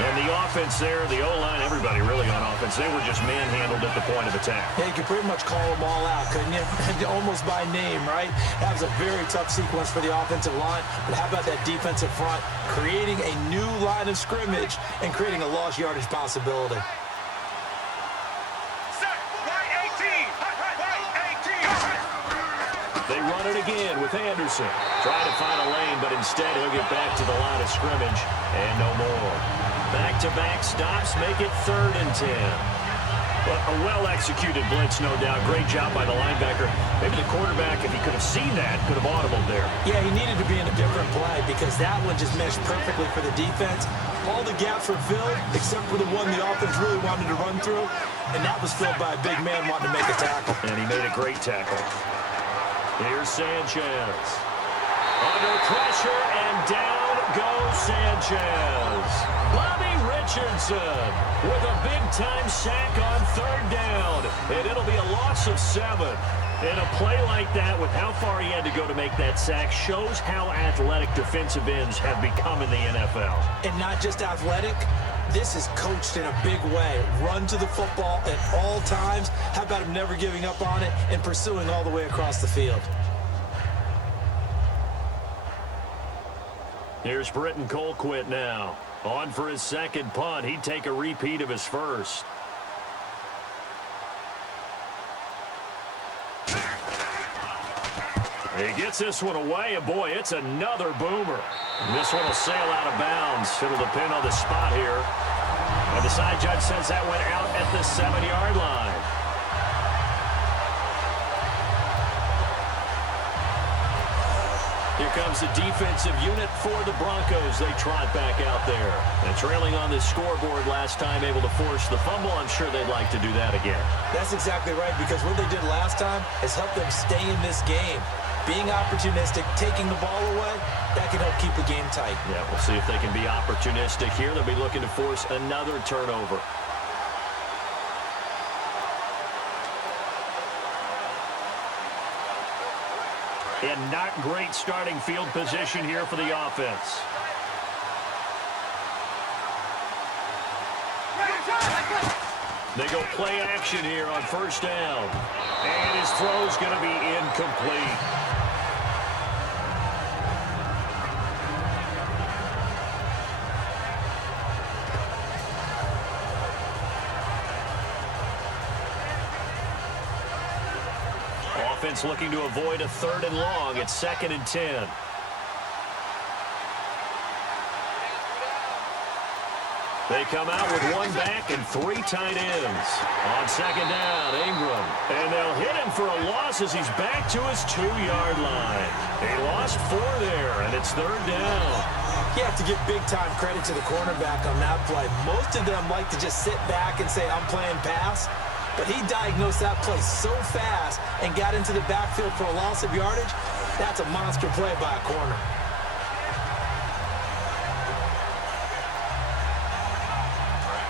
And the offense there, the O-line, everybody really on offense, they were just manhandled at the point of attack. Yeah, you could pretty much call them all out, couldn't you? Almost by name, right? That was a very tough sequence for the offensive line. But how about that defensive front creating a new line of scrimmage and creating a lost yardage possibility? They run it again with Anderson. Trying to find a lane, but instead he'll get back to the line of scrimmage and no more. Back-to-back stops make it 3rd and 10. But a well-executed blitz, no doubt. Great job by the linebacker. Maybe the quarterback, if he could have seen that, could have audibled there. Yeah, he needed to be in a different play because that one just meshed perfectly for the defense. All the gaps were filled except for the one the offense really wanted to run through, and that was filled by a big man wanting to make a tackle. And he made a great tackle. Here's Sanchez. Under pressure, and down goes Sanchez. Bobby Richardson with a big-time sack on 3rd down. And it'll be a loss of 7. And a play like that, with how far he had to go to make that sack, shows how athletic defensive ends have become in the NFL. And not just athletic. This is coached in a big way. Run to the football at all times. How about him never giving up on it and pursuing all the way across the field? Here's Britton Colquitt now. On for his second punt. He'd take a repeat of his first. He gets this one away, and boy, it's another boomer. And this one will sail out of bounds. It'll depend on the spot here. And the side judge says that went out at the 7-yard line. Here comes the defensive unit for the Broncos. They trot back out there. And trailing on this scoreboard last time, able to force the fumble. I'm sure they'd like to do that again. That's exactly right, because what they did last time has helped them stay in this game. Being opportunistic, taking the ball away, that can help keep the game tight. Yeah, we'll see if they can be opportunistic here. They'll be looking to force another turnover. And not great starting field position here for the offense. They go play action here on 1st down. And his throw's going to be incomplete. Offense looking to avoid a 3rd and long. It's 2nd and 10. They come out with 1 back and 3 tight ends. On 2nd down, Ingram. And they'll hit him for a loss as he's back to his 2-yard line. He lost 4 there, and it's 3rd down. You have to give big-time credit to the cornerback on that play. Most of them like to just sit back and say, I'm playing pass. But he diagnosed that play so fast and got into the backfield for a loss of yardage. That's a monster play by a corner.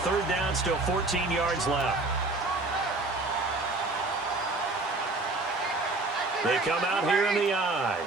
Third down, still 14 yards left. They come out here in the eye.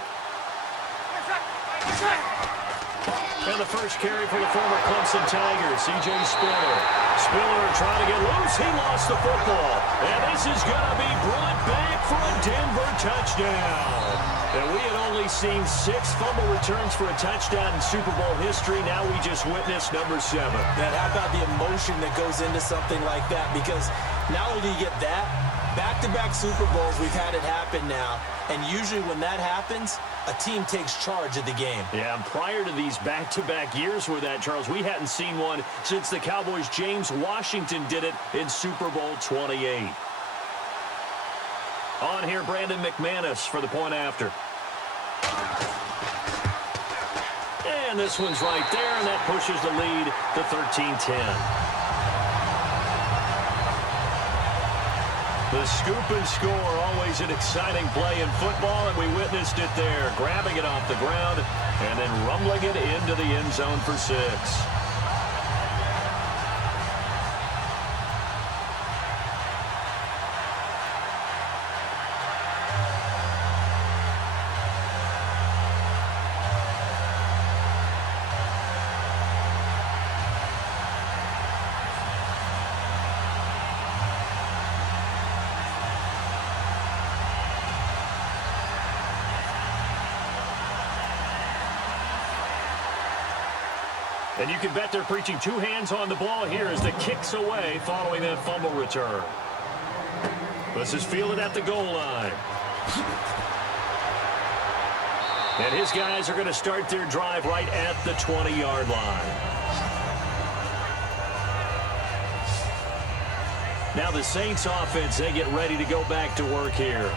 And the first carry for the former Clemson Tigers, C.J. Spiller. Spiller trying to get loose. He lost the football. And this is going to be brought back for a Denver touchdown. And we had only seen 6 fumble returns for a touchdown in Super Bowl history. Now we just witnessed number 7. Man, how about the emotion that goes into something like that? Because not only do you get that, back-to-back Super Bowls, we've had it happen now. And usually when that happens, a team takes charge of the game. Yeah, and prior to these back-to-back years with that, Charles, we hadn't seen one since the Cowboys' James Washington did it in Super Bowl 28. On here, Brandon McManus for the point after. And this one's right there, and that pushes the lead to 13-10. The scoop and score, always an exciting play in football, and we witnessed it there, grabbing it off the ground and then rumbling it into the end zone for 6. And you can bet they're preaching 2 hands on the ball here as the kick's away following that fumble return. This is fielded at the goal line. And his guys are going to start their drive right at the 20-yard line. Now the Saints offense, they get ready to go back to work here.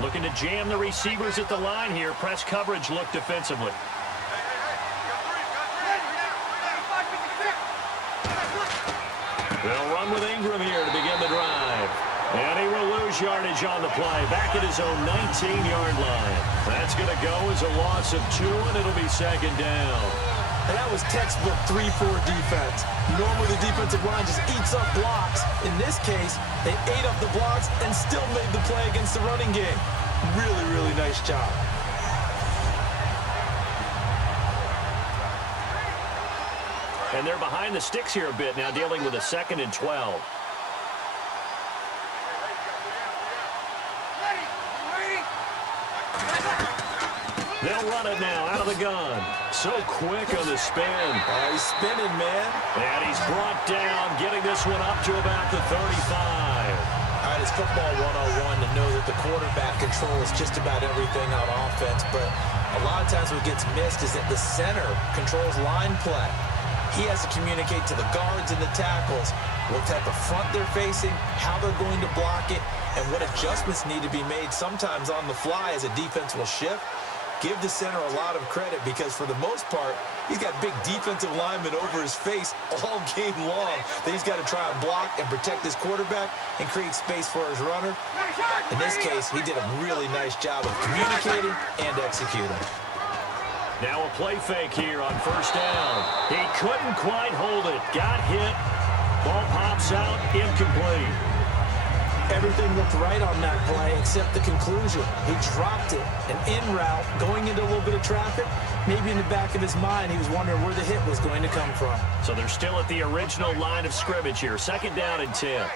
Looking to jam the receivers at the line here. Press coverage look defensively. They'll run with Ingram here to begin the drive. And he will lose yardage on the play. Back at his own 19-yard line. That's going to go as a loss of 2, and it'll be 2nd down. And that was textbook 3-4 defense. Normally the defensive line just eats up blocks. In this case, they ate up the blocks and still made the play against the running game. Really, really nice job. And they're behind the sticks here a bit now, dealing with a 2nd and 12. They'll run it now out of the gun. So quick on the spin. He's spinning, man. And he's brought down, getting this one up to about the 35. All right, it's football 101 to know that the quarterback controls just about everything on offense, but a lot of times what gets missed is that the center controls line play. He has to communicate to the guards and the tackles what type of front they're facing, how they're going to block it, and what adjustments need to be made sometimes on the fly as a defense will shift. Give the center a lot of credit because for the most part, he's got big defensive linemen over his face all game long that he's got to try and block and protect his quarterback and create space for his runner. In this case, he did a really nice job of communicating and executing. Now a play fake here on 1st down. He couldn't quite hold it. Got hit. Ball pops out, incomplete. Everything looked right on that play except the conclusion. He dropped it, an in route, going into a little bit of traffic. Maybe in the back of his mind, he was wondering where the hit was going to come from. So they're still at the original line of scrimmage here. 2nd down and 10.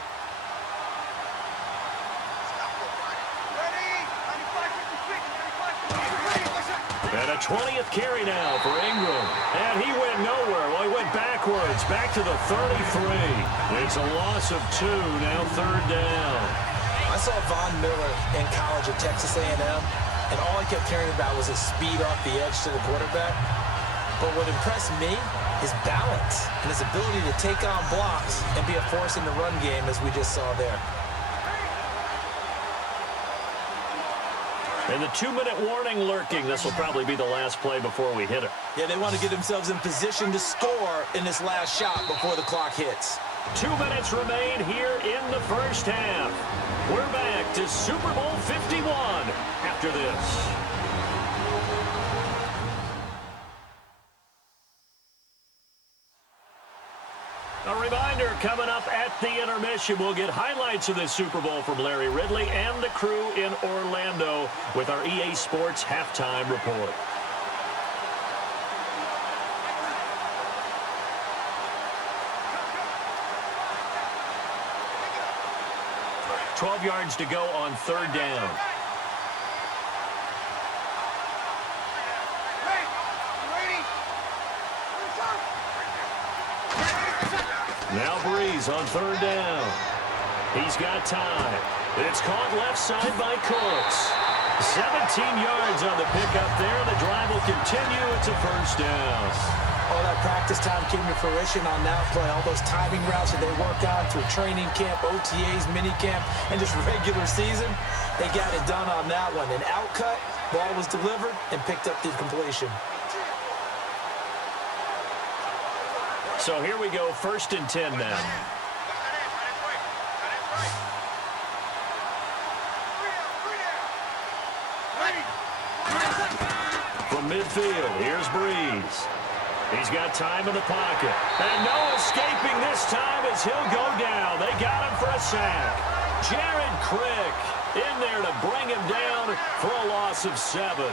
And a 20th carry now for Ingram. And he went nowhere. Well, he went backwards, back to the 33. It's a loss of 2, now 3rd down. I saw Von Miller in college at Texas A&M, and all I kept hearing about was his speed off the edge to the quarterback. But what impressed me, his balance and his ability to take on blocks and be a force in the run game, as we just saw there. And the 2-minute warning lurking. This will probably be the last play before we hit it. Yeah, they want to get themselves in position to score in this last shot before the clock hits. 2 minutes remain here in the 1st half. We're back to Super Bowl 51 after this. A reminder, coming up at the intermission, we'll get highlights of this Super Bowl from Larry Ridley and the crew in Orlando with our EA Sports halftime report. Yards to go on third down. Now Breeze on third down. He's got time. It's caught left side by Cooks. 17 yards on the pickup there. The drive will continue. It's a first down. All that practice time came to fruition on that play. All those timing routes that they work on through training camp, OTAs, minicamp, and just regular season, they got it done on that one. An out cut, ball was delivered, and picked up the completion. So here we go, 1st and 10 now. From midfield, here's Breeze. He's got time in the pocket. And no escaping this time as he'll go down. They got him for a sack. Jared Crick in there to bring him down for a loss of 7.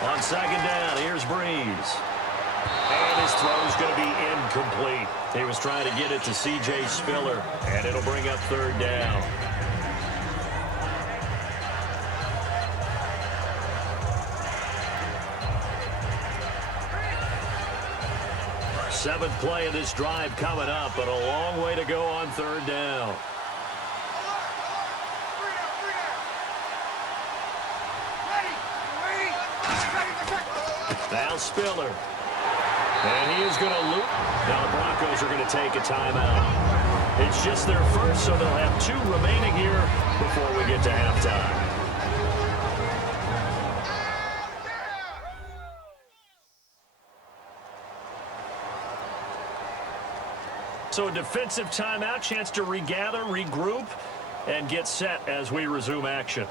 On 2nd down, here's Breeze. And his throw's going to be incomplete. He was trying to get it to C.J. Spiller, and it'll bring up 3rd down. Seventh play of this drive coming up, but a long way to go on 3rd down. Now Spiller. And he is going to loop. Now the Broncos are going to take a timeout. It's just their first, so they'll have 2 remaining here before we get to halftime. So a defensive timeout, chance to regather, regroup, and get set as we resume action.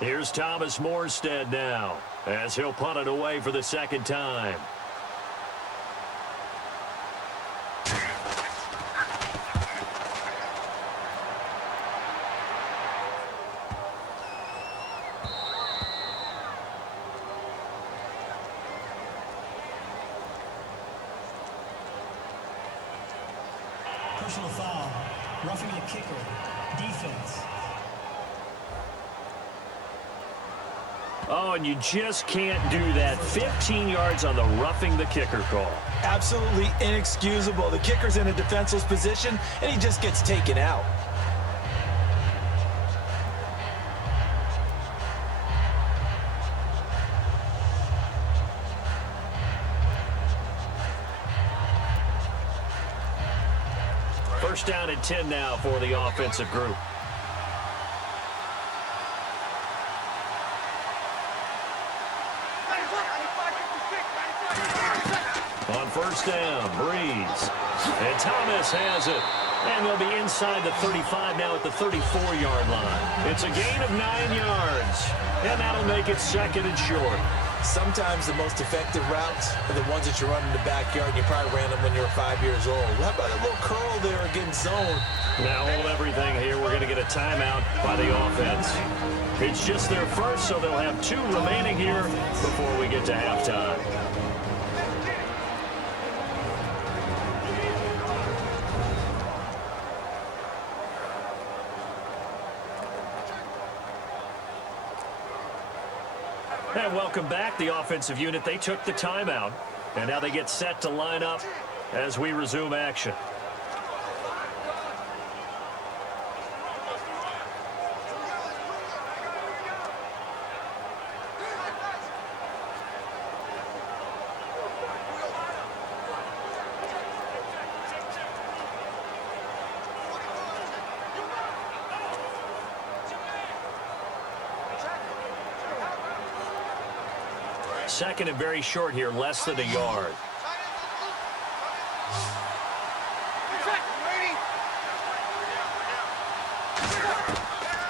Here's Thomas Morstead now, as he'll punt it away for the 2nd time. Personal foul. Roughing the kicker. Defense. Oh, and you just can't do that. 15 yards on the roughing the kicker call. Absolutely inexcusable. The kicker's in a defenseless position, and he just gets taken out. First down and 10 now for the offensive group. On first down, Breeze. And Thomas has it. And they'll be inside the 35 now at the 34-yard line. It's a gain of 9 yards. And that'll make it 2nd and short. Sometimes the most effective routes are the ones that you run in the backyard, and you probably ran them when you were 5 years old. How about a little curl there against zone? Now hold everything here. We're going to get a timeout by the offense. It's just their first, so they'll have 2 remaining here before we get to halftime. And welcome back, the offensive unit. They took the timeout, and now they get set to line up as we resume action. Second and very short here, less than a yard.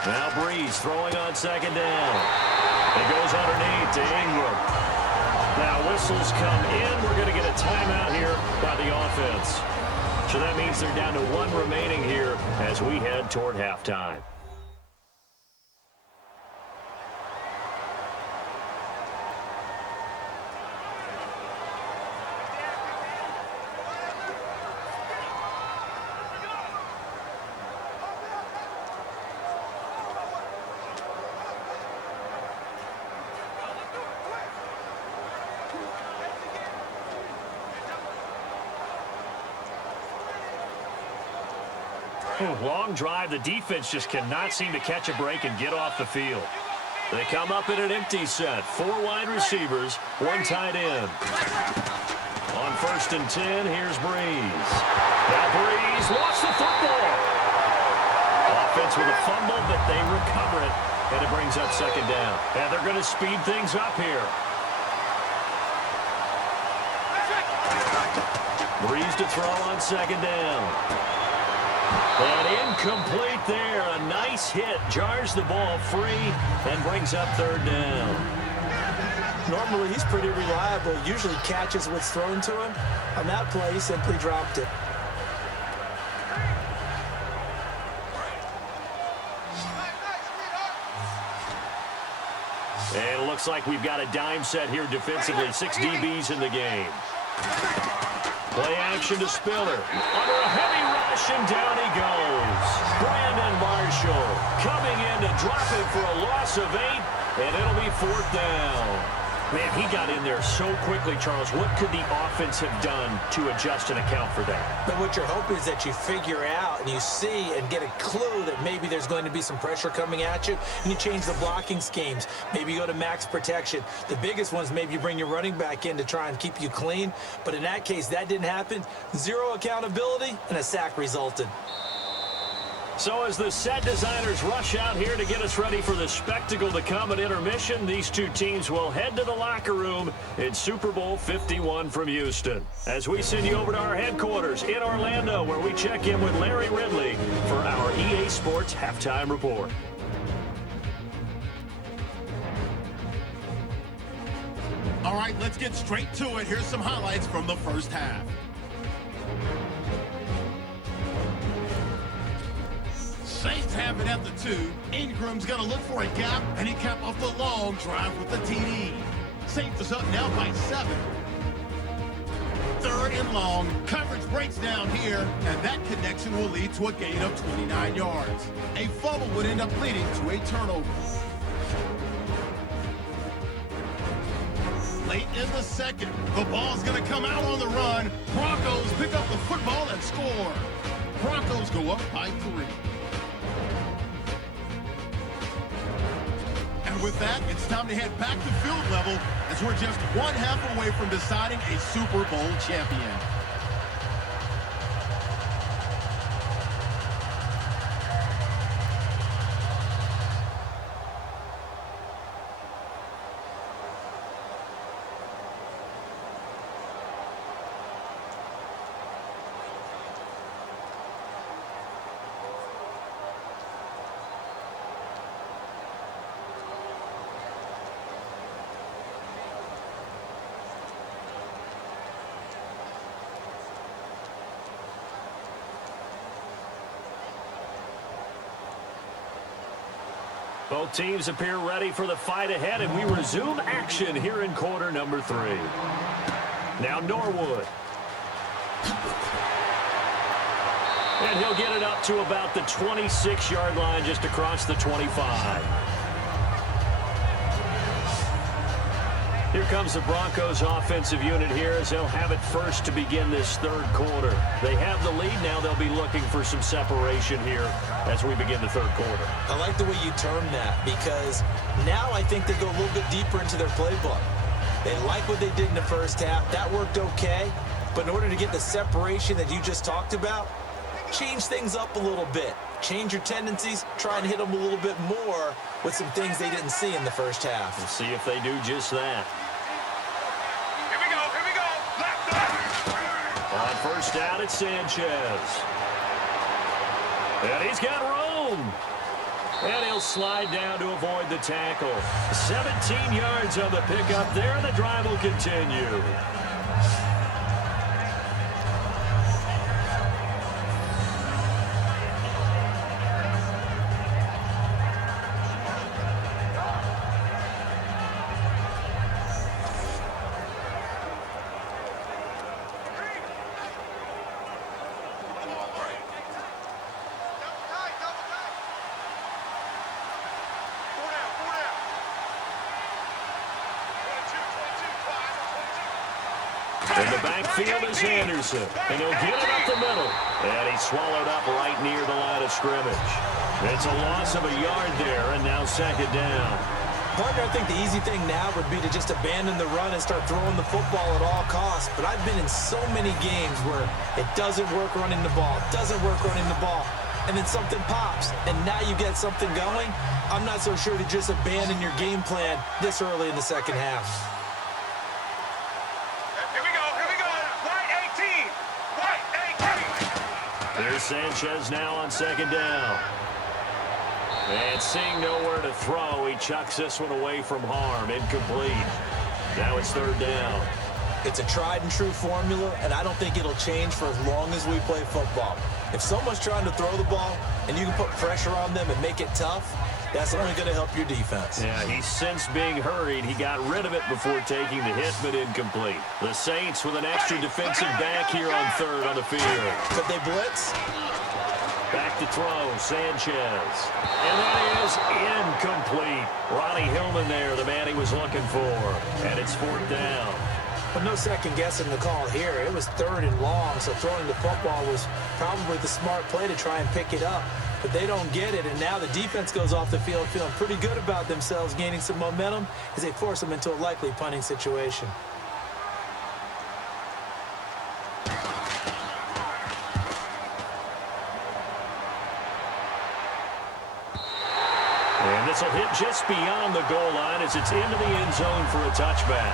Now Breeze throwing on second down. It goes underneath to Ingram. Now whistles come in. We're going to get a timeout here by the offense. So that means they're down to one remaining here as we head toward halftime. Long drive. The defense just cannot seem to catch a break and get off the field. They come up in an empty set. 4 wide receivers, 1 tight end. On 1st and 10, here's Breeze. Now Breeze lost the football. Offense with a fumble, but they recover it, and it brings up second down. And they're going to speed things up here. Breeze to throw on second down. And incomplete there. A nice hit. Jars the ball free and brings up 3rd down. Normally, he's pretty reliable. Usually catches what's thrown to him. On that play, he simply dropped it. And it looks like we've got a dime set here defensively. 6 DBs in the game. Play action to Spiller. Under a heavy rush, and down he goes. Brandon Marshall coming in to drop it for a loss of 8, and it'll be 4th down. Man, he got in there so quickly, Charles. What could the offense have done to adjust and account for that? But what you're hoping is that you figure out and you see and get a clue that maybe there's going to be some pressure coming at you, and you change the blocking schemes. Maybe you go to max protection. The biggest ones, maybe you bring your running back in to try and keep you clean. But in that case, that didn't happen. 0 accountability, and a sack resulted. So as the set designers rush out here to get us ready for the spectacle to come at intermission, these two teams will head to the locker room in Super Bowl 51 from Houston. As we send you over to our headquarters in Orlando, where we check in with Larry Ridley for our EA Sports Halftime Report. All right, let's get straight to it. Here's some highlights from the first half. Saints have it at the 2. Ingram's going to look for a gap, and he capped off the long drive with the TD. Saints is up now by 7. 3rd and long. Coverage breaks down here, and that connection will lead to a gain of 29 yards. A fumble would end up leading to a turnover. Late in the second, the ball's going to come out on the run. Broncos pick up the football and score. Broncos go up by 3. And with that, it's time to head back to field level as we're just 1 half away from deciding a Super Bowl champion. Both teams appear ready for the fight ahead, and we resume action here in quarter number 3. Now Norwood. And he'll get it up to about the 26-yard line, just across the 25. Here comes the Broncos offensive unit here as they'll have it first to begin this 3rd quarter. They have the lead now. They'll be looking for some separation here as we begin the 3rd quarter. I like the way you term that, because now I think they go a little bit deeper into their playbook. They like what they did in the first half. That worked okay. But in order to get the separation that you just talked about, change things up a little bit. Change your tendencies. Try and hit them a little bit more with some things they didn't see in the first half. We'll see if they do just that. first down, it's Sanchez. And he's got room. And he'll slide down to avoid the tackle. 17 yards on the pickup there, and the drive will continue. In the backfield is Anderson, and he'll get it up the middle. And he's swallowed up right near the line of scrimmage. It's a loss of a yard there, and now second down. Partner, I think the easy thing now would be to just abandon the run and start throwing the football at all costs. But I've been in so many games where it doesn't work running the ball, and then something pops, and now you get something going. I'm not so sure to just abandon your game plan this early in the second half. Here's Sanchez now on second down. And seeing nowhere to throw, he chucks this one away from harm. Incomplete. Now it's third down. It's a tried and true formula, and I don't think it'll change for as long as we play football. If someone's trying to throw the ball and you can put pressure on them and make it tough, that's only going to help your defense. Yeah, he's since being hurried. He got rid of it before taking the hit, but incomplete. The Saints with an extra defensive back here on third on the field. Could they blitz? Back to throw, Sanchez. And that is incomplete. Ronnie Hillman there, the man he was looking for. And it's fourth down. But no second guessing the call here. It was third and long, so throwing the football was probably the smart play to try and pick it up. But they don't get it, and now the defense goes off the field feeling pretty good about themselves, gaining some momentum as they force them into a likely punting situation. And this will hit just beyond the goal line as it's into the end zone for a touchback.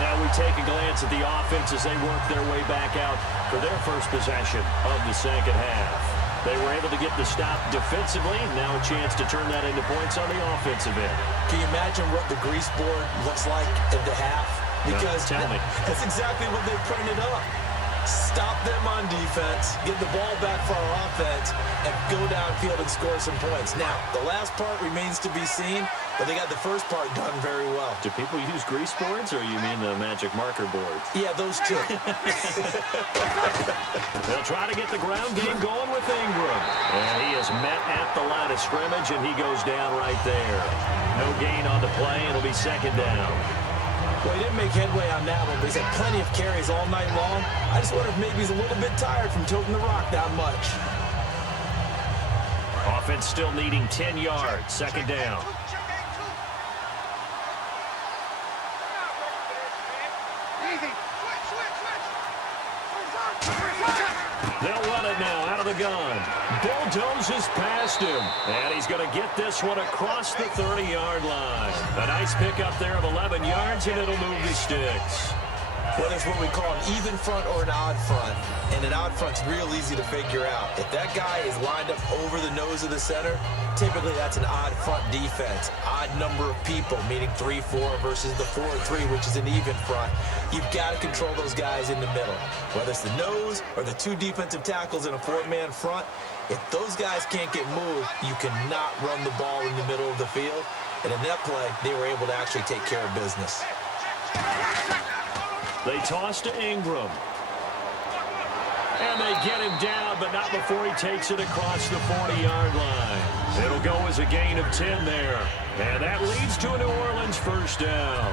Now we take a glance at the offense as they work their way back out for their first possession of the second half. They were able to get the stop defensively. Now a chance to turn that into points on the offensive end. Can you imagine what the grease board looks like at the half? Because tell me. That's exactly what they printed up. Stop them on defense, get the ball back for our offense, and go downfield and score some points. Now, the last part remains to be seen, but they got the first part done very well. Do people use grease boards, or you mean the magic marker boards? Yeah, those two. They'll try to get the ground game going with Ingram. And he is met at the line of scrimmage, and he goes down right there. No gain on the play. It'll be second down. Well, he didn't make headway on that one, but he's had plenty of carries all night long. I just wonder if maybe he's a little bit tired from toting the rock that much. Offense still needing 10 yards. Second down. They'll run it now out of the gun. Bulldozes past him. And he's going to get this one across the 30-yard line. A nice pickup there of 11 yards, and it'll move the sticks. Well, it's what we call an even front or an odd front. And an odd front's real easy to figure out. If that guy is lined up over the nose of the center, typically that's an odd front defense. Odd number of people, meaning 3-4 versus the 4-3, which is an even front. You've got to control those guys in the middle. Whether it's the nose or the two defensive tackles in a four-man front, if those guys can't get moved, you cannot run the ball in the middle of the field. And in that play, they were able to actually take care of business. They toss to Ingram. And they get him down, but not before he takes it across the 40-yard line. It'll go as a gain of 10 there. And that leads to a New Orleans first down.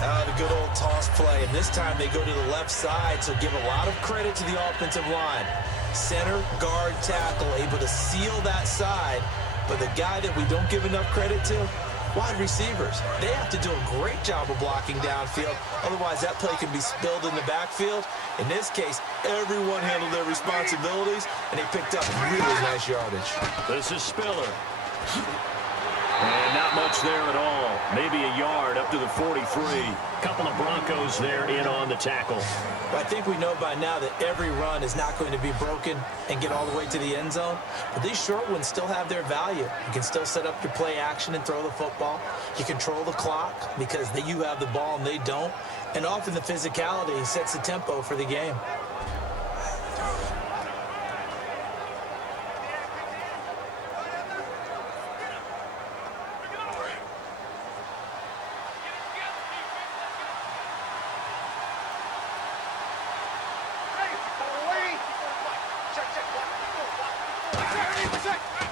The good old toss play. And this time they go to the left side, so give a lot of credit to the offensive line. Center, guard, tackle, able to seal that side. But the guy that we don't give enough credit to, wide receivers. They have to do a great job of blocking downfield. Otherwise, that play can be spilled in the backfield. In this case, everyone handled their responsibilities, and they picked up really nice yardage. This is Spiller. And not much there at all. Maybe a yard up to the 43. Couple of Broncos there in on the tackle. I think we know by now that every run is not going to be broken and get all the way to the end zone. But these short ones still have their value. You can still set up your play action and throw the football. You control the clock because you have the ball and they don't. And often the physicality sets the tempo for the game.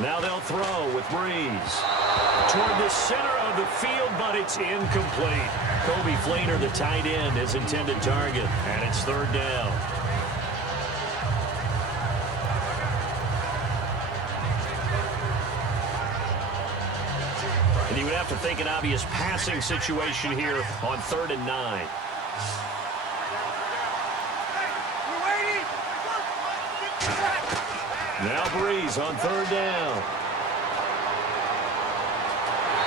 Now they'll throw with Breeze. Toward the center of the field, but it's incomplete. Kobe Flater, the tight end, his intended target, and it's third down. And you would have to think an obvious passing situation here on 3rd and 9. Now Breeze on 3rd down.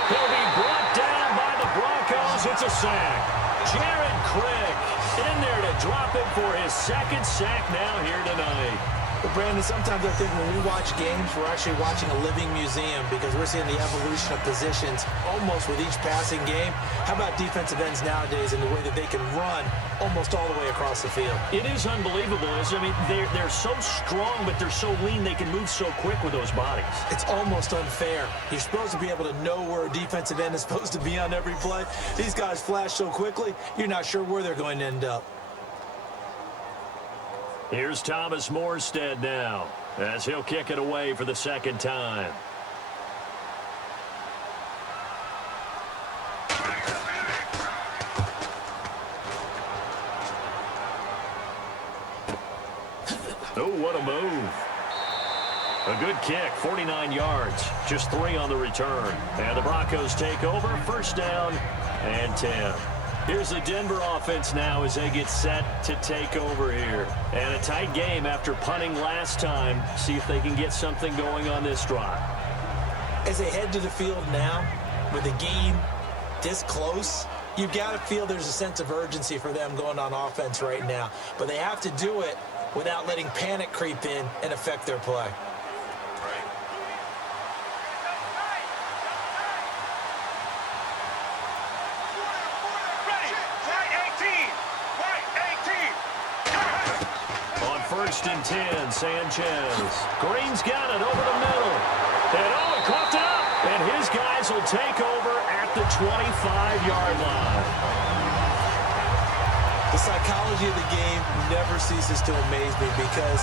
He'll be brought down by the Broncos. It's a sack. Jared Crick in there to drop him for his 2nd sack now here tonight. But Brandon, sometimes I think when we watch games, we're actually watching a living museum because we're seeing the evolution of positions almost with each passing game. How about defensive ends nowadays and the way that they can run almost all the way across the field? It is unbelievable. I mean, they're so strong, but they're so lean. They can move so quick with those bodies. It's almost unfair. You're supposed to be able to know where a defensive end is supposed to be on every play. These guys flash so quickly, you're not sure where they're going to end up. Here's Thomas Morstead now as he'll kick it away for the 2nd time. Oh, what a move. A good kick, 49 yards, just 3 on the return. And the Broncos take over, 1st down and 10. Here's the Denver offense now as they get set to take over here. And a tight game after punting last time. See if they can get something going on this drive. As they head to the field now, with the game this close, you've got to feel there's a sense of urgency for them going on offense right now. But they have to do it without letting panic creep in and affect their play. And 10, Sanchez. Green's got it over the middle. And he coughed it up. And his guys will take over at the 25-yard line. The psychology of the game never ceases to amaze me because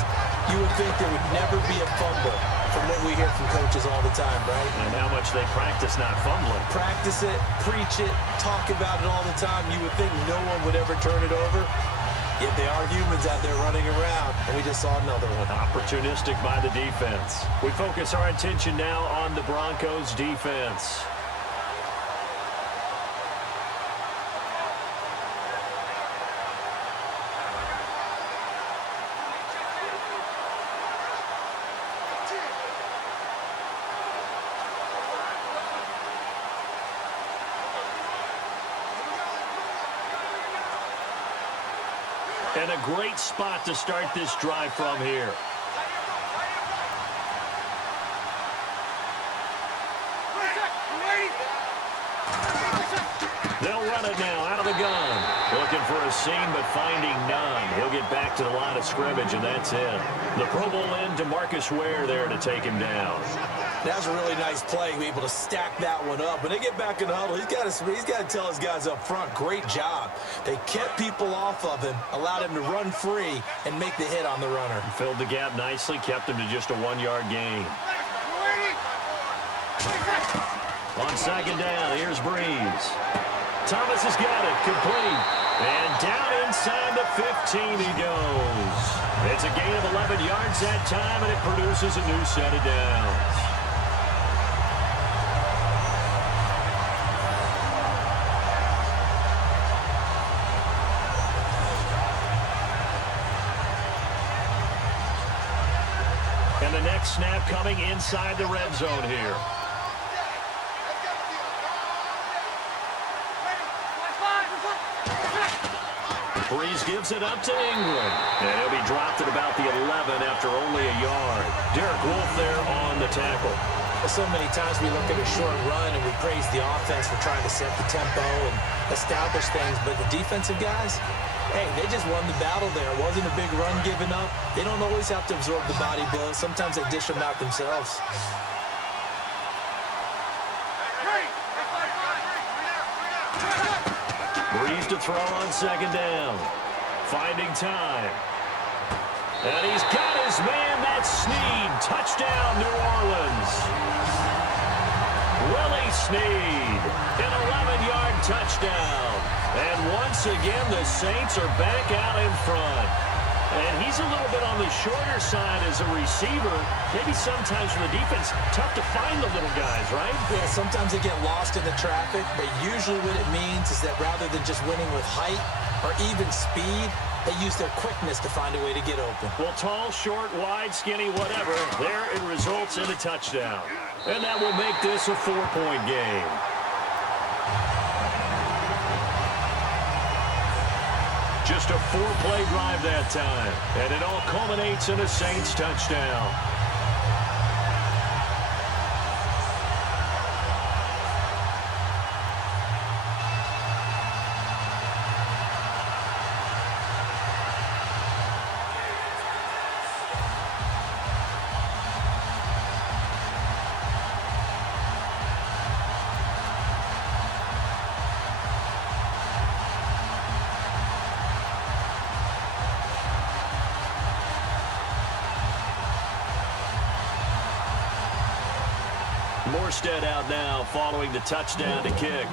you would think there would never be a fumble from what we hear from coaches all the time, right? And how much they practice not fumbling. Practice it, preach it, talk about it all the time. You would think no one would ever turn it over. Yet they are humans out there running around, and we just saw another one. Opportunistic by the defense. We focus our attention now on the Broncos defense. And a great spot to start this drive from here. They'll run it now out of the gun. Looking for a seam, but finding none. He'll get back to the line of scrimmage, and that's it. The Pro Bowl end to Marcus Ware there to take him down. That's a really nice play, be able to stack that one up. When they get back in the huddle, he's got to tell his guys up front, great job. They kept people off of him, allowed him to run free, and make the hit on the runner. Filled the gap nicely, kept him to just a 1-yard gain. On 2nd down, here's Breeze. Thomas has got it, complete. And down inside the 15 he goes. It's a gain of 11 yards that time, and it produces a new set of downs. And the next snap coming inside the red zone here. Breeze gives it up to England. And he'll be dropped at about the 11 after only a yard. Derek Wolfe there on the tackle. So many times we look at a short run and we praise the offense for trying to set the tempo and establish things, but the defensive guys, hey, they just won the battle there. It wasn't a big run given up. They don't always have to absorb the body blows. Sometimes they dish them out themselves. Breeze to throw on second down. Finding time. And he's got his man. That's Snead. Touchdown, New Orleans. Willie Snead. An 11-yard touchdown. And once again, the Saints are back out in front. And he's a little bit on the shorter side as a receiver. Maybe sometimes for the defense, tough to find the little guys, right? Yeah, sometimes they get lost in the traffic, but usually what it means is that rather than just winning with height or even speed, they use their quickness to find a way to get open. Well, tall, short, wide, skinny, whatever, there it results in a touchdown. And that will make this a 4-point game. Just a 4-play drive that time. And it all culminates in a Saints touchdown. Morstead out now following the touchdown to kick.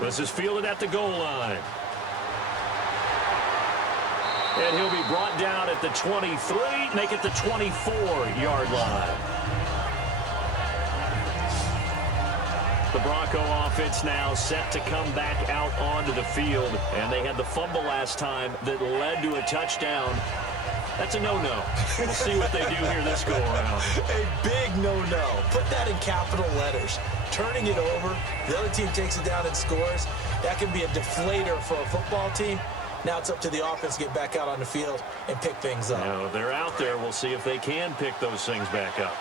This is fielded at the goal line. And he'll be brought down at the 23, make it the 24-yard line. The Bronco offense now set to come back out onto the field. And they had the fumble last time that led to a touchdown. That's a no-no. We'll see what they do here this go-around. A big no-no. Put that in capital letters. Turning it over, the other team takes it down and scores. That can be a deflator for a football team. Now it's up to the offense to get back out on the field and pick things up. Now, they're out there. We'll see if they can pick those things back up.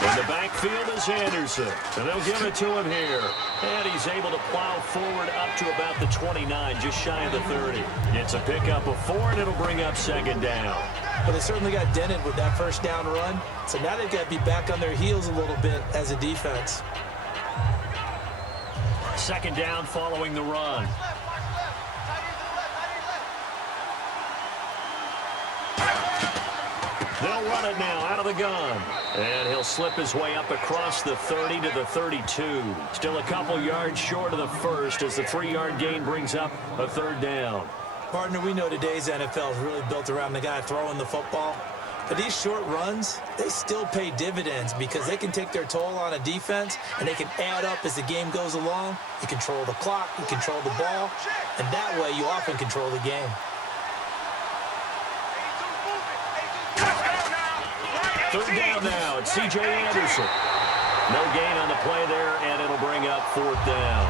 In the backfield is Anderson, and they'll give it to him here. And he's able to plow forward up to about the 29, just shy of the 30. It's a pickup of 4, and it'll bring up second down. But they certainly got dented with that first down run, so now they've got to be back on their heels a little bit as a defense. Second down following the run. They'll run it now out of the gun. And he'll slip his way up across the 30 to the 32. Still a couple yards short of the first as the 3-yard gain brings up a third down. Partner, we know today's NFL is really built around the guy throwing the football. But these short runs, they still pay dividends because they can take their toll on a defense and they can add up as the game goes along. You control the clock, you control the ball, and that way you often control the game. Third down now, it's C.J. Anderson. No gain on the play there, and it'll bring up fourth down.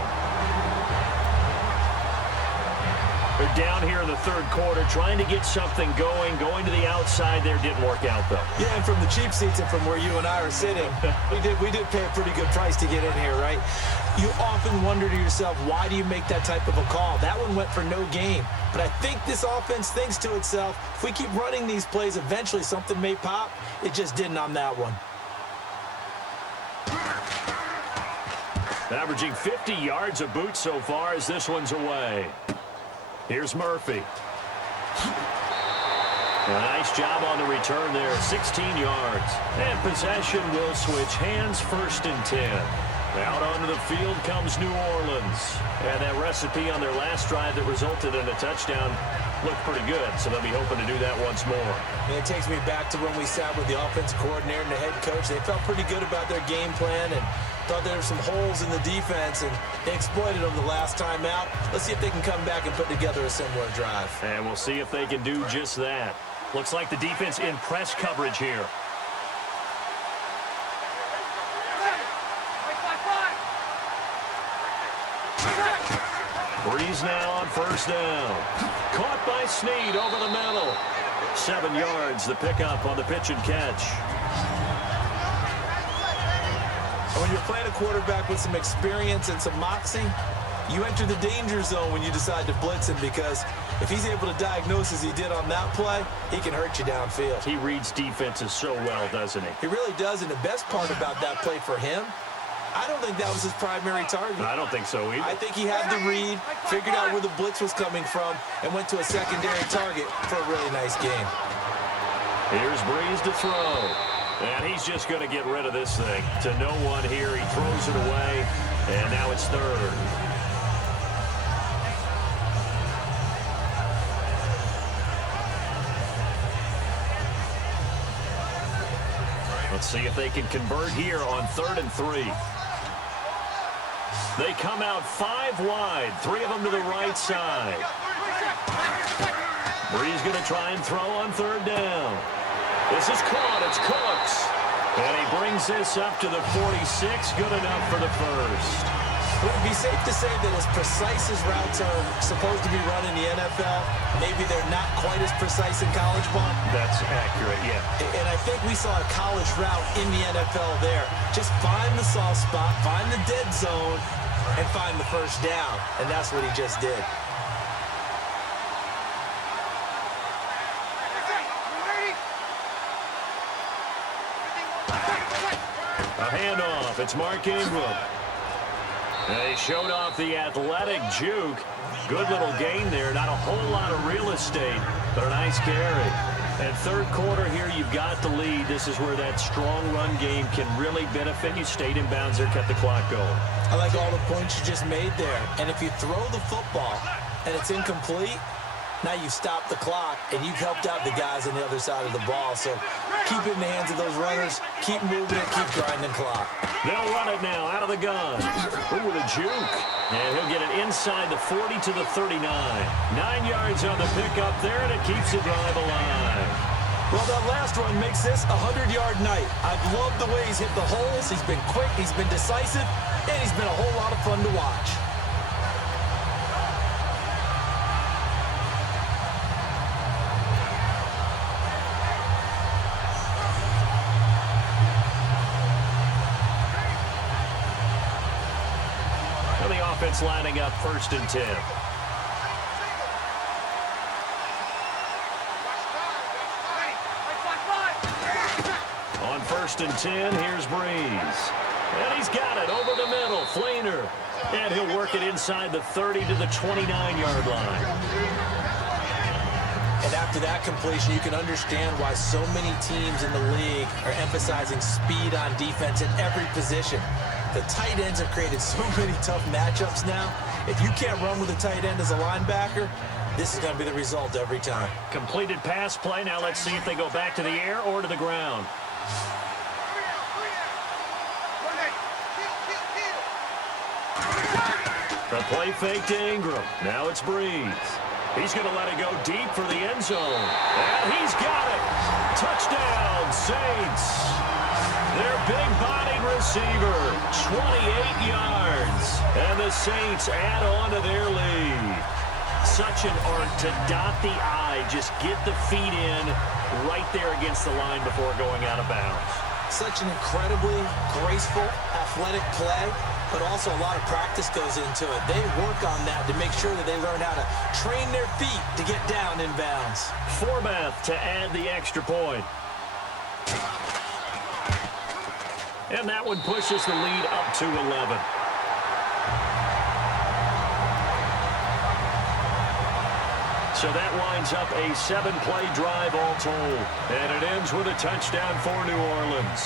They're down here in the third quarter, trying to get something going to the outside there. Didn't work out, though. Yeah, and from the cheap seats and from where you and I are sitting, we did pay a pretty good price to get in here, right? You often wonder to yourself, why do you make that type of a call? That one went for no gain. But I think this offense thinks to itself, if we keep running these plays, eventually something may pop. It just didn't on that one. Averaging 50 yards a boot so far as this one's away. Here's Murphy. A nice job on the return there, 16 yards. And possession will switch hands, 1st and 10. Out onto the field comes New Orleans. And that recipe on their last drive that resulted in a touchdown looked pretty good, so they'll be hoping to do that once more. And it takes me back to when we sat with the offensive coordinator and the head coach. They felt pretty good about their game plan and thought there were some holes in the defense, and they exploited them the last time out. Let's see if they can come back and put together a similar drive. And we'll see if they can do just that. Looks like the defense in press coverage here. Breeze now on first down. Caught by Snead over the middle. 7 yards, the pickup on the pitch and catch. When you're playing a quarterback with some experience and some moxie, you enter the danger zone when you decide to blitz him, because if he's able to diagnose as he did on that play, he can hurt you downfield. He reads defenses so well, doesn't he? He really does, and the best part about that play for him, I don't think that was his primary target. I don't think so either. I think he had the read, figured out where the blitz was coming from, and went to a secondary target for a really nice game. Here's Breeze to throw. And he's just going to get rid of this thing. To no one here. He throws it away, and now it's third. Let's see if they can convert here on 3rd and 3. They come out 5 wide, 3 of them to the right side. Breeze going to try and throw on 3rd down. This is caught. It's Cooks. And he brings this up to the 46. Good enough for the first. Would it be safe to say that as precise as routes are supposed to be run in the NFL, maybe they're not quite as precise in college ball? That's accurate, yeah. And I think we saw a college route in the NFL there. Just find the soft spot, find the dead zone, and find the first down. And that's what he just did. A handoff. It's Mark Ingram. They showed off the athletic juke. Good little gain there. Not a whole lot of real estate, but a nice carry. And 3rd quarter here, you've got the lead. This is where that strong run game can really benefit you. Stayed in bounds there, kept the clock going. I like all the points you just made there. And if you throw the football and it's incomplete, now you've stopped the clock and you've helped out the guys on the other side of the ball. So keep it in the hands of those runners. Keep moving it. Keep grinding clock. They'll run it now out of the gun. Ooh, the juke. And he'll get it inside the 40 to the 39. 9 yards on the pickup there, and it keeps the drive alive. Well, that last run makes this a 100-yard night. I've loved the way he's hit the holes. He's been quick. He's been decisive. And he's been a whole lot of fun to watch. Offense lining up 1st and 10. On 1st and 10, here's Breeze. And he's got it over the middle. Flainer. And he'll work it inside the 30 to the 29-yard line. And after that completion, you can understand why so many teams in the league are emphasizing speed on defense in every position. The tight ends have created so many tough matchups now. If you can't run with a tight end as a linebacker, this is going to be the result every time. Completed pass play. Now let's see if they go back to the air or to the ground. The play fake to Ingram. Now it's Breeze. He's going to let it go deep for the end zone. And he's got it. Touchdown, Saints. Their big-bodied receiver, 28 yards. And the Saints add on to their lead. Such an art to dot the I, just get the feet in right there against the line before going out of bounds. Such an incredibly graceful, athletic play, but also a lot of practice goes into it. They work on that to make sure that they learn how to train their feet to get down in bounds. Forbath to add the extra point. And that one pushes the lead up to 11. So that winds up a 7-play drive all told. And it ends with a touchdown for New Orleans.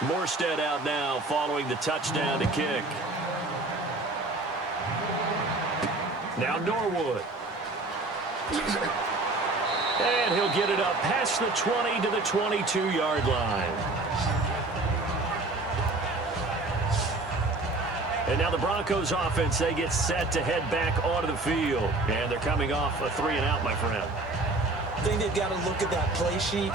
Morstead out now following the touchdown to kick. Now Norwood. And he'll get it up past the 20 to the 22-yard line. And now the Broncos offense, they get set to head back onto the field. And they're coming off a 3-and-out, my friend. I think they've got to look at that play sheet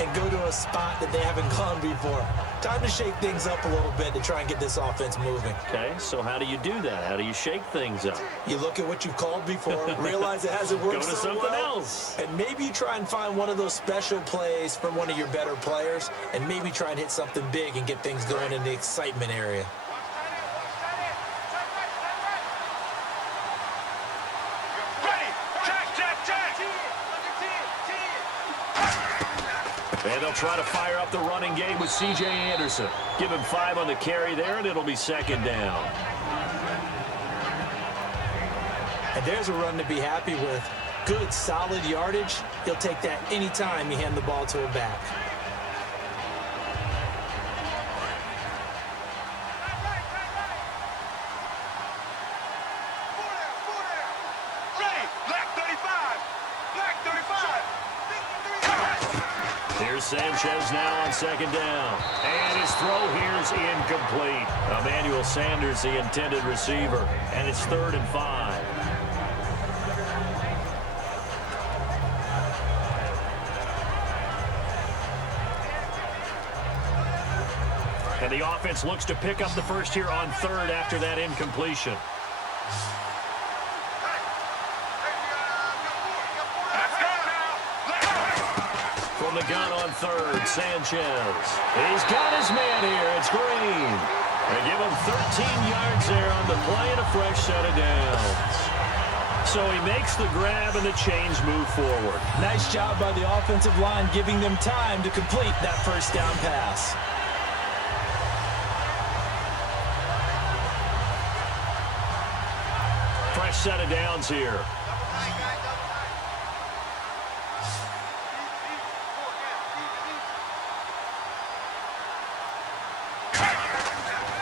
and go to a spot that they haven't gone before. Time to shake things up a little bit to try and get this offense moving. Okay, so how do you do that? How do you shake things up? You look at what you've called before, realize it hasn't worked Go to so something well, else. and maybe you try and find one of those special plays from one of your better players, and maybe try and hit something big and get things going in the excitement area. And they'll try to fire up the running game with C.J. Anderson. Give him 5 on the carry there, and it'll be 2nd down. And there's a run to be happy with. Good, solid yardage. He'll take that anytime you hand the ball to him back. Here's Sanchez now on 2nd down. And his throw here is incomplete. Emmanuel Sanders, the intended receiver. And it's 3rd and 5. And the offense looks to pick up the first here on 3rd after that incompletion. From the gun on 3rd, Sanchez. He's got his man here. It's Green. They give him 13 yards there on the play and a fresh set of downs. So he makes the grab and the chains move forward. Nice job by the offensive line giving them time to complete that first down pass. Fresh set of downs here.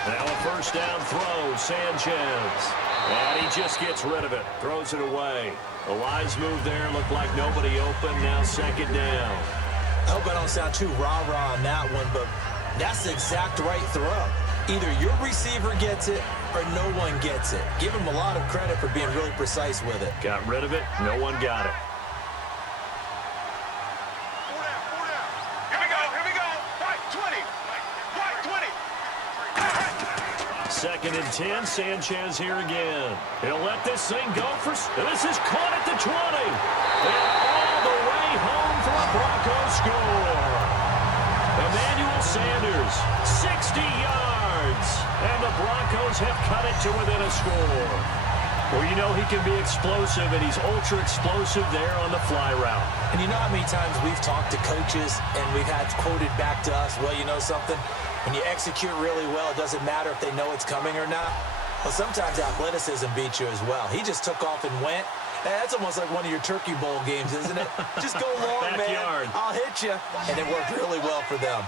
Now a first down throw, Sanchez. And he just gets rid of it, throws it away. A wise move there, looked like nobody open, now 2nd down. I hope I don't sound too rah-rah on that one, but that's the exact right throw. Either your receiver gets it or no one gets it. Give him a lot of credit for being really precise with it. Got rid of it, no one got it. Here we go. White 20. White 20. 2nd and 10, Sanchez here again. He'll let this thing go for... This is caught at the 20. And all the way home for a Broncos score. Emmanuel Sanders, 60 yards. And the Broncos have cut it to within a score. Well, you know he can be explosive, and he's ultra-explosive there on the fly route. And you know how many times we've talked to coaches and we've had quoted back to us, well, you know something? When you execute really well, it doesn't matter if they know it's coming or not. Well, sometimes athleticism beats you as well. He just took off and went. That's almost like one of your Turkey Bowl games, isn't it? Just go long, man. I'll hit you. And it worked really well for them.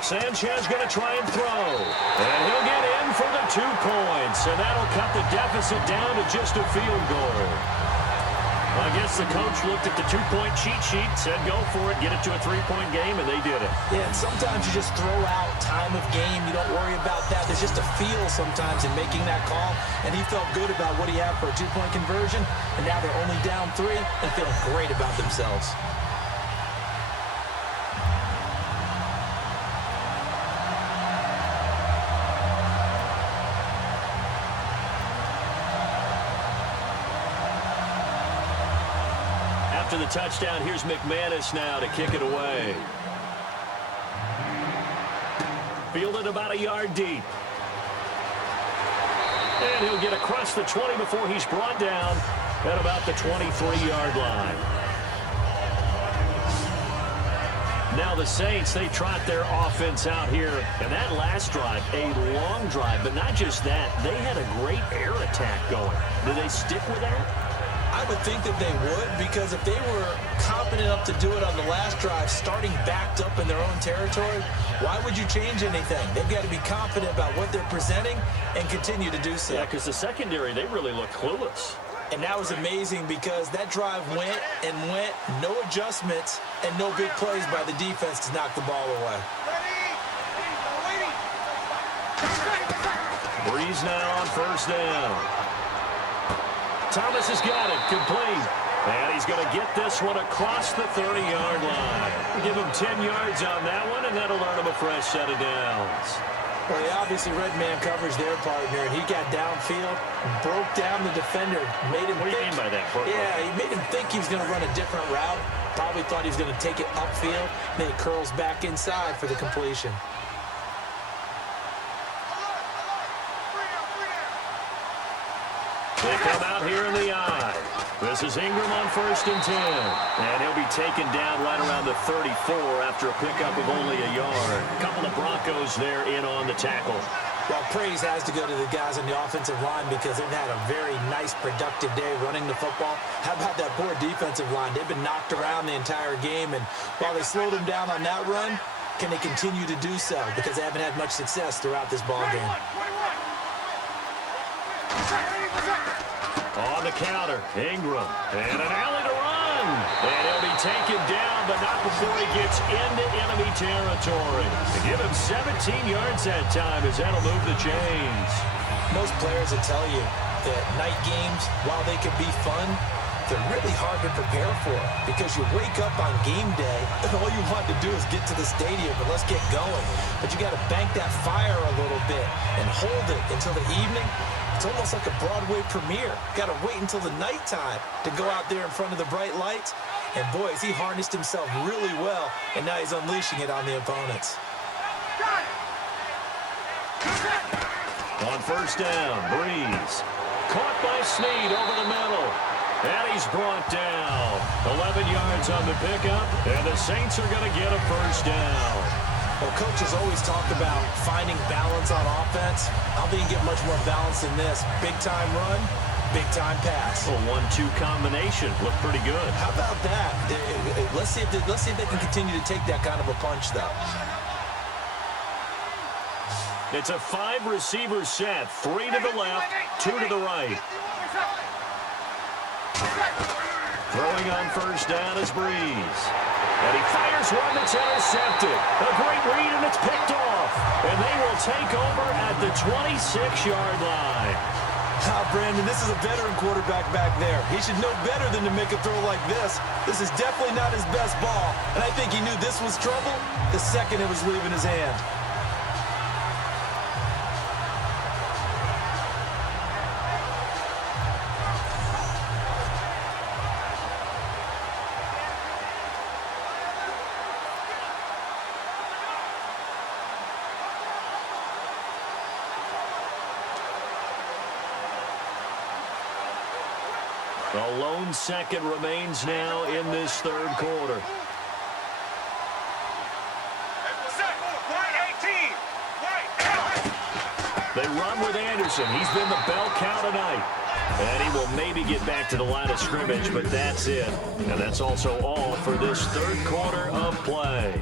Sanchez going to try and throw. And he'll get in for the 2 points. And that'll cut the deficit down to just a field goal. I guess the coach looked at the 2-point cheat sheet, said go for it, get it to a 3-point game, and they did it. Yeah, and sometimes you just throw out time of game. You don't worry about that. There's just a feel sometimes in making that call, and he felt good about what he had for a 2-point conversion, and now they're only down 3 and feeling great about themselves. After the touchdown, here's McManus now to kick it away. Fielded about a yard deep. And he'll get across the 20 before he's brought down at about the 23-yard line. Now the Saints, they trot their offense out here. And that last drive, a long drive, but not just that. They had a great air attack going. Do they stick with that? I would think that they would, because if they were confident enough to do it on the last drive, starting backed up in their own territory, why would you change anything? They've got to be confident about what they're presenting and continue to do so. Yeah, because the secondary, they really look clueless. And that was amazing because that drive went and went, no adjustments, and no big plays by the defense to knock the ball away. Breeze now on first down. Thomas has got it, complete. And he's going to get this one across the 30-yard line. Give him 10 yards on that one, and that'll earn him a fresh set of downs. Well, he obviously red man coverage their partner, and he got downfield, broke down the defender, made him What do you mean by that? Yeah, he made him think he was going to run a different route. Probably thought he was going to take it upfield. Then he curls back inside for the completion. They come out here in the eye. This is Ingram on 1st and 10. And he'll be taken down right around the 34 after a pickup of only a yard. A couple of Broncos there in on the tackle. Well, praise has to go to the guys on the offensive line because they've had a very nice, productive day running the football. How about that poor defensive line? They've been knocked around the entire game, and while they slowed them down on that run, can they continue to do so? Because they haven't had much success throughout this ball game. On the counter, Ingram, and an alley to run. And he'll be taken down, but not before he gets into enemy territory. To give him 17 yards that time as that'll move the chains. Most players will tell you that night games, while they can be fun, they're really hard to prepare for because you wake up on game day and all you want to do is get to the stadium and let's get going. But you got to bank that fire a little bit and hold it until the evening. It's almost like a Broadway premiere. Got to wait until the nighttime to go out there in front of the bright lights. And boy, has he harnessed himself really well, and now he's unleashing it on the opponents. On first down, Breeze. Caught by Snead over the middle. And he's brought down. 11 yards on the pickup, and the Saints are going to get a first down. Well, coaches always talk about finding balance on offense. I don't think you get much more balance than this. Big-time run, big-time pass. A 1-2 combination. Looked pretty good. How about that? Let's see if they can continue to take that kind of a punch, though. It's a 5-receiver set. 3 to the left, 2 to the right. Throwing on first down is Breeze. And he fires one that's intercepted. A great read, and it's picked off. And they will take over at the 26-yard line. Brandon, this is a veteran quarterback back there. He should know better than to make a throw like this. This is definitely not his best ball. And I think he knew this was trouble the second it was leaving his hand. A lone second remains now in this third quarter. They run with Anderson. He's been the bell cow tonight. And he will maybe get back to the line of scrimmage, but that's it. And that's also all for this third quarter of play.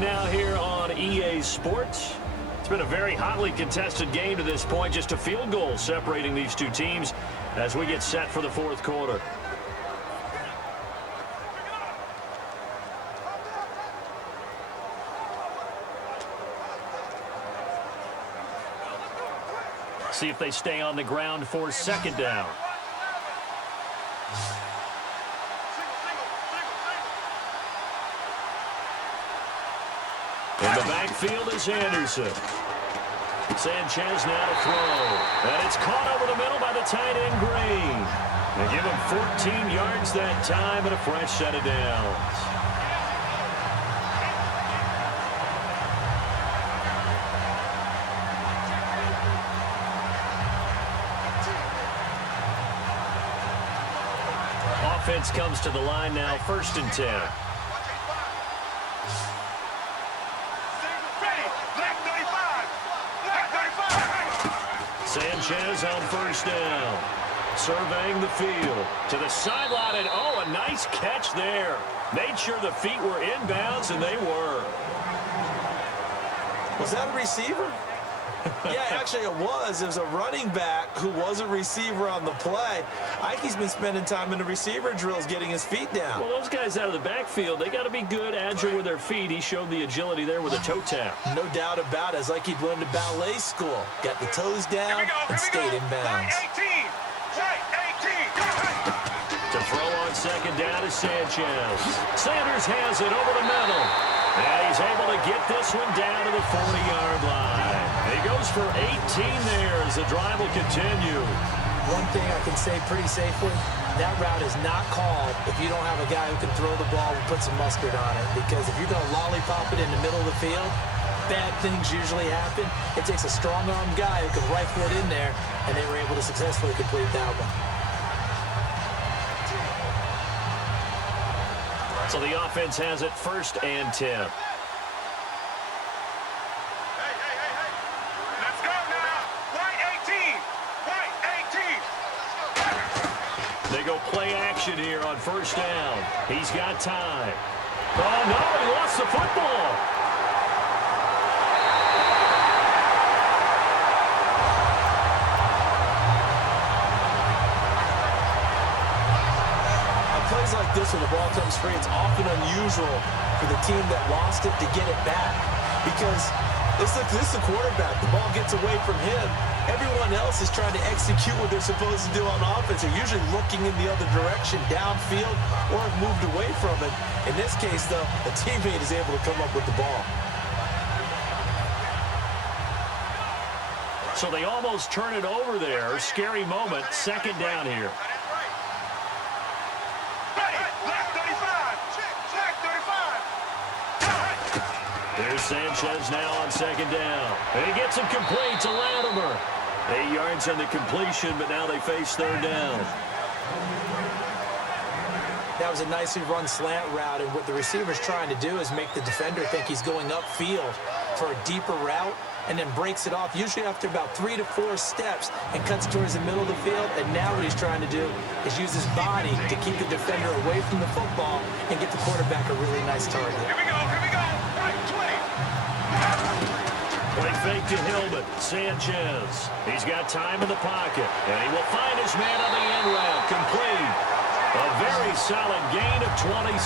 Now here on EA Sports. It's been a very hotly contested game to this point. Just a field goal separating these two teams as we get set for the fourth quarter. See if they stay on the ground for second down. In the backfield is Anderson. Sanchez now to throw. And it's caught over the middle by the tight end Green. They give him 14 yards that time and a fresh set of downs. Offense comes to the line now, 1st and 10. Sanchez on first down. Surveying the field to the sideline, and oh, a nice catch there. Made sure the feet were inbounds, and they were. Was that a receiver? Yeah, actually it was. It was a running back who was a receiver on the play. Ike's been spending time in the receiver drills getting his feet down. Well, those guys out of the backfield, they got to be good, agile with their feet. He showed the agility there with a toe tap. No doubt about it. It's like he'd learned to ballet school. Got the toes down and stayed in bounds. To throw on second down is Sanchez. Sanders has it over the middle. And he's able to get this one down to the 40-yard line. He goes for 18 there as the drive will continue. One thing I can say pretty safely, that route is not called if you don't have a guy who can throw the ball and put some mustard on it. Because if you're going to lollipop it in the middle of the field, bad things usually happen. It takes a strong-armed guy who can rifle it in there, and they were able to successfully complete that one. So the offense has it 1st and 10. Let's go now. White 18. White 18. They go play action here on 1st down. He's got time. Oh, no, he lost the football. Plays like this when the ball comes free, it's often unusual for the team that lost it to get it back because this is the quarterback. The ball gets away from him. Everyone else is trying to execute what they're supposed to do on offense. They're usually looking in the other direction, downfield, or have moved away from it. In this case, though, a teammate is able to come up with the ball. So they almost turn it over there. Scary moment. 2nd down here. There's Sanchez now on 2nd down. And he gets it complete to Latimer. 8 yards on the completion, but now they face 3rd down. That was a nicely run slant route, and what the receiver's trying to do is make the defender think he's going upfield for a deeper route and then breaks it off, usually after about 3 to 4 steps, and cuts towards the middle of the field. And now what he's trying to do is use his body to keep the defender away from the football and get the quarterback a really nice target. Here we go. Right 20. Play fake to Hillman. Sanchez. He's got time in the pocket, and he will find his man on the end route. Complete. A very solid gain of 27.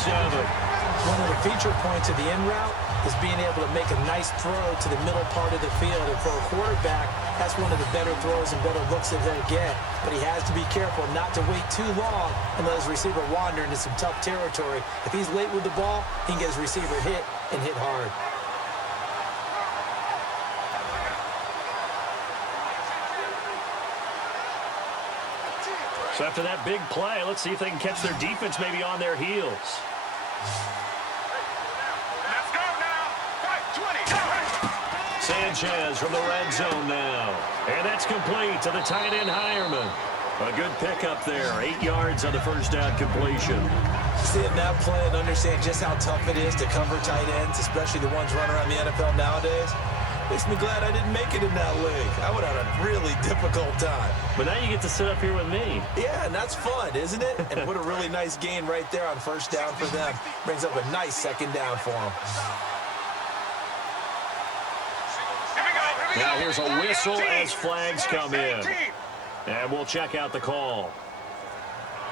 One of the feature points of the in route is being able to make a nice throw to the middle part of the field. And for a quarterback, that's one of the better throws and better looks that he'll get. But he has to be careful not to wait too long and let his receiver wander into some tough territory. If he's late with the ball, he can get his receiver hit and hit hard. So after that big play, let's see if they can catch their defense maybe on their heels. Let's go now. Right 20. Sanchez from the red zone now. And that's complete to the tight end Hireman. A good pickup there. 8 yards on the 1st down completion. Seeing that play and understand just how tough it is to cover tight ends, especially the ones running around the NFL nowadays, makes me glad I didn't make it in that league. I would have had a really difficult time. But now you get to sit up here with me. Yeah, and that's fun, isn't it? And what a really nice gain right there on 1st down for them. Brings up a nice 2nd down for them. Now here's a whistle as flags come in. And we'll check out the call.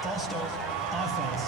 False start, offense.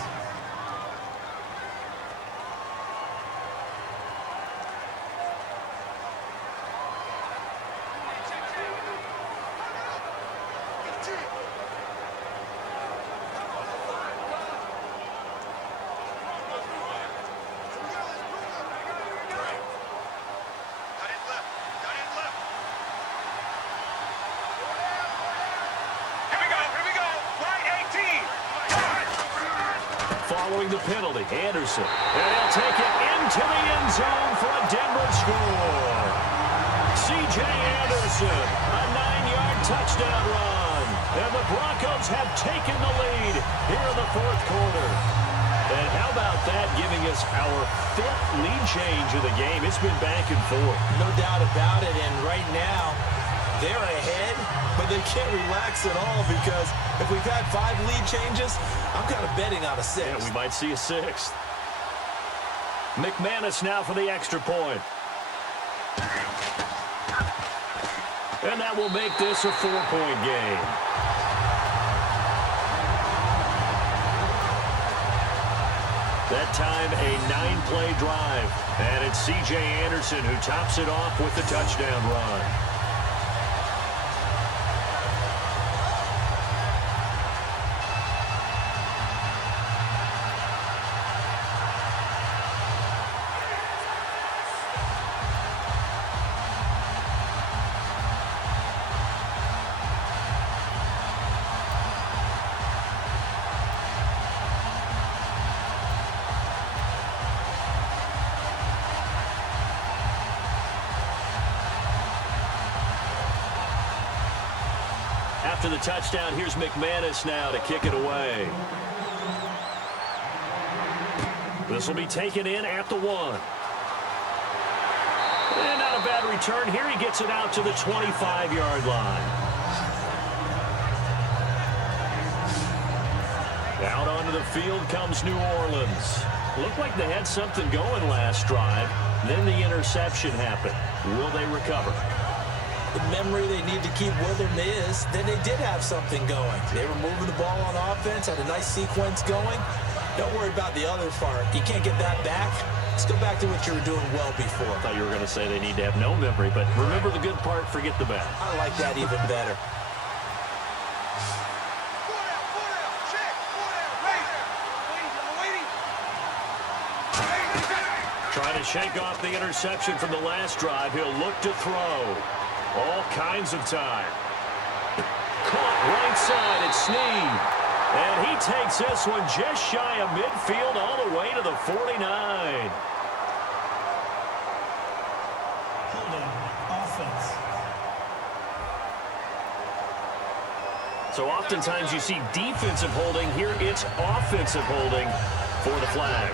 Following the penalty, Anderson. And he'll take it into the end zone for a Denver score. C.J. Anderson, a 9-yard touchdown run. And the Broncos have taken the lead here in the 4th quarter. And how about that, giving us our 5th lead change of the game? It's been back and forth. No doubt about it, and right now, They're ahead, but they can't relax at all because if we've had 5 lead changes, I'm kind of betting on a 6th. Yeah, we might see a 6th. McManus now for the extra point. And that will make this a 4-point game. That time, a 9-play drive. And it's C.J. Anderson who tops it off with the touchdown run. After the touchdown, here's McManus now to kick it away. This will be taken in at the 1. And not a bad return here. He gets it out to the 25-yard line. Out onto the field comes New Orleans. Looked like they had something going last drive. Then the interception happened. Will they recover? The memory they need to keep with them is that they did have something going. They were moving the ball on offense, had a nice sequence going. Don't worry about the other part. You can't get that back. Let's go back to what you were doing well before. I thought you were going to say they need to have no memory, but remember the good part, forget the bad. I like that even better. Trying to shake off the interception from the last drive. He'll look to throw. All kinds of time. Caught right side, it's Snead. And he takes this one just shy of midfield all the way to the 49. Holding, offense. So oftentimes you see defensive holding. Here it's offensive holding for the flag.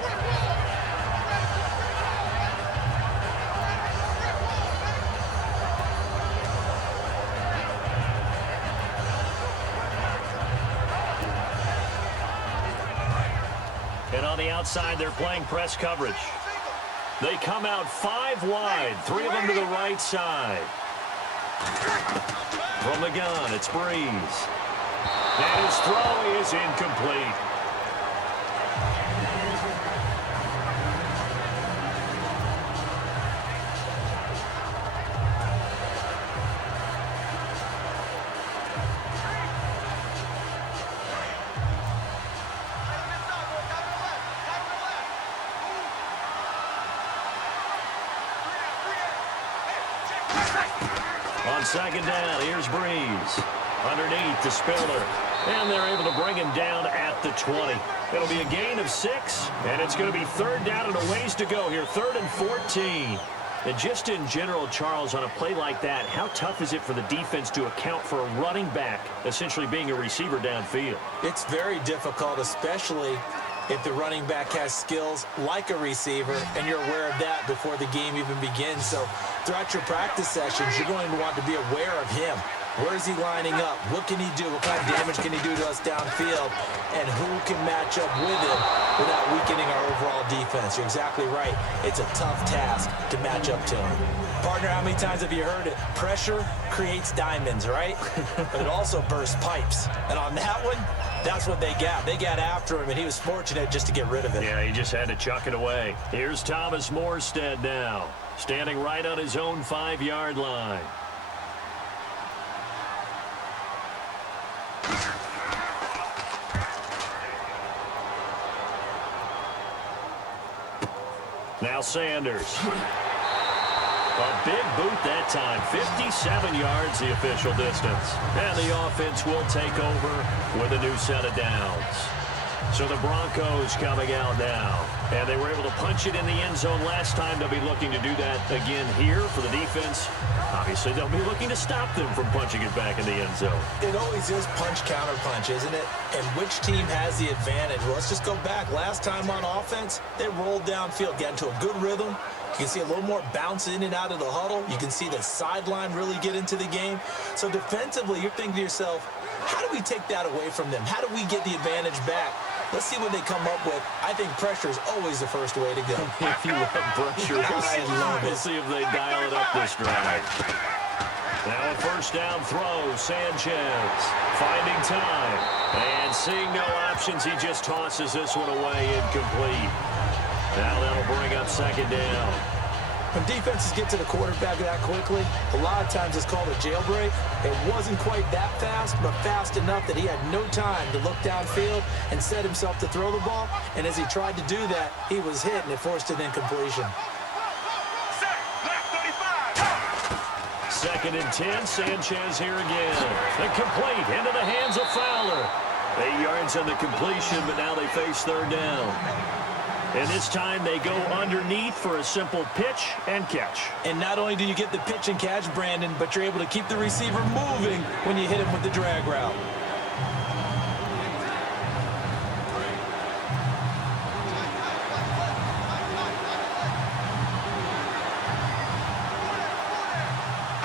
And on the outside, they're playing press coverage. They come out 5 wide, 3 of them to the right side. From the gun, it's Breeze. And his throw is incomplete. On second down, here's Breeze. Underneath to Spiller. And they're able to bring him down at the 20. It'll be a gain of 6, and it's going to be 3rd down and a ways to go here. 3rd and 14. And just in general, Charles, on a play like that, how tough is it for the defense to account for a running back essentially being a receiver downfield? It's very difficult, especially if the running back has skills like a receiver, and you're aware of that before the game even begins. So throughout your practice sessions, you're going to want to be aware of him. Where is he lining up? What can he do? What kind of damage can he do to us downfield? And who can match up with him without weakening our overall defense? You're exactly right. It's a tough task to match up to him. Partner, how many times have you heard it? Pressure creates diamonds, right? But it also bursts pipes. And on that one, that's what they got. They got after him, and he was fortunate just to get rid of it. Yeah, he just had to chuck it away. Here's Thomas Morstead now, standing right on his own 5-yard line. Now Sanders. A big boot that time. 57 yards the official distance. And the offense will take over with a new set of downs. So the Broncos coming out now. And they were able to punch it in the end zone last time. They'll be looking to do that again here for the defense. Obviously, they'll be looking to stop them from punching it back in the end zone. It always is punch-counter-punch, isn't it? And which team has the advantage? Well, let's just go back. Last time on offense, they rolled downfield, got into a good rhythm, You can see a little more bounce in and out of the huddle. You can see the sideline really get into the game. So defensively, you're thinking to yourself, how do we take that away from them? How do we get the advantage back? Let's see what they come up with. I think pressure is always the first way to go. If you love pressure, we'll see if they dial it up this drive. Now a first down throw. Sanchez finding time. And seeing no options, he just tosses this one away incomplete. Now that'll bring up second down. When defenses get to the quarterback that quickly, a lot of times it's called a jailbreak. It wasn't quite that fast, but fast enough that he had no time to look downfield and set himself to throw the ball. And as he tried to do that, he was hit, and it forced an incompletion. Second and 10, Sanchez here again. Incomplete, into the hands of Fowler. 8 yards on the completion, but now they face third down. And this time they go underneath for a simple pitch and catch. And not only do you get the pitch and catch, Brandon, but you're able to keep the receiver moving when you hit him with the drag route.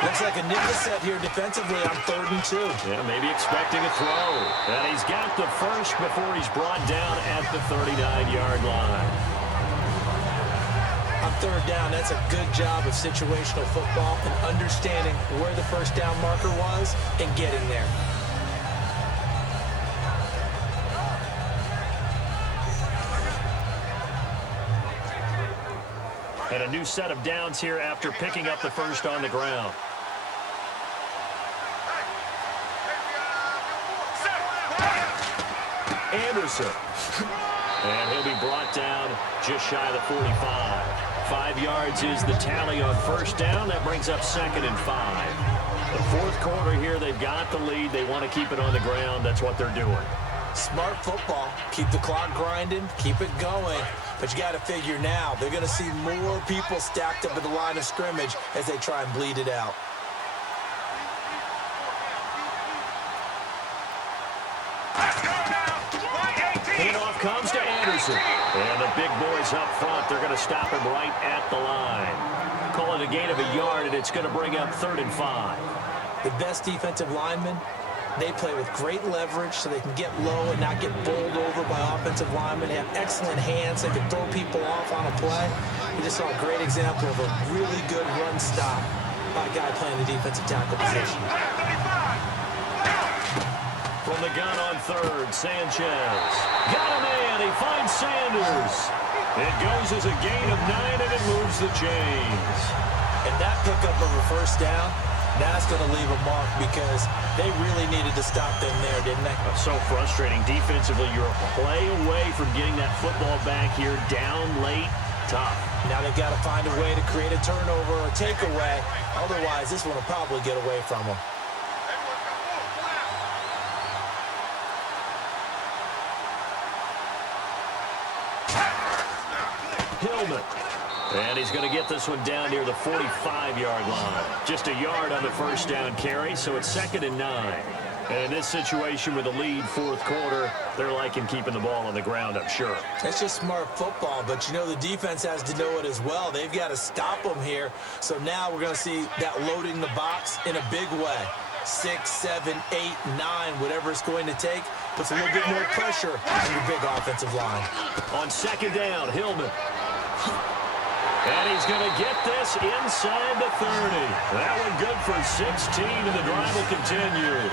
Looks like a nickel set here defensively on 3rd and 2. Yeah, maybe expecting a throw. And he's got the first before he's brought down at the 39-yard line. On 3rd down, that's a good job of situational football and understanding where the first down marker was and getting there. And a new set of downs here after picking up the first on the ground. Anderson. And he'll be brought down just shy of the 45. 5 yards is the tally on first down. That brings up 2nd and 5. The fourth quarter here, they've got the lead. They want to keep it on the ground. That's what they're doing. Smart football. Keep the clock grinding. Keep it going. But you got to figure now, they're going to see more people stacked up at the line of scrimmage as they try and bleed it out. Handoff comes to Anderson. And the big boys up front, they're going to stop him right at the line. Call it a gain of a yard, and it's going to bring up 3rd and 5. The best defensive linemen, they play with great leverage so they can get low and not get bowled over by offensive linemen. They have excellent hands. They can throw people off on a play. We just saw a great example of a really good run stop by a guy playing the defensive tackle position. From the gun on 3rd, Sanchez. Got a man. He finds Sanders. It goes as a gain of 9, and it moves the chains. And that pickup of a first down, that's going to leave a mark because they really needed to stop them there, didn't they? So frustrating. Defensively, you're a play away from getting that football back here down late. Tough. Now they've got to find a way to create a turnover or takeaway. Otherwise, this one will probably get away from them. Hillman. And he's going to get this one down near the 45-yard line. Just a yard on the first down carry, so it's 2nd and 9. And in this situation with a lead fourth quarter, they're liking keeping the ball on the ground, I'm sure. It's just smart football, but you know the defense has to know it as well. They've got to stop them here. So now we're going to see that loading the box in a big way. 6, 7, 8, 9, whatever it's going to take, puts a little bit more pressure on your big offensive line. On 2nd down, Hillman. And he's going to get this inside the 30. That one good for 16, and the drive will continue.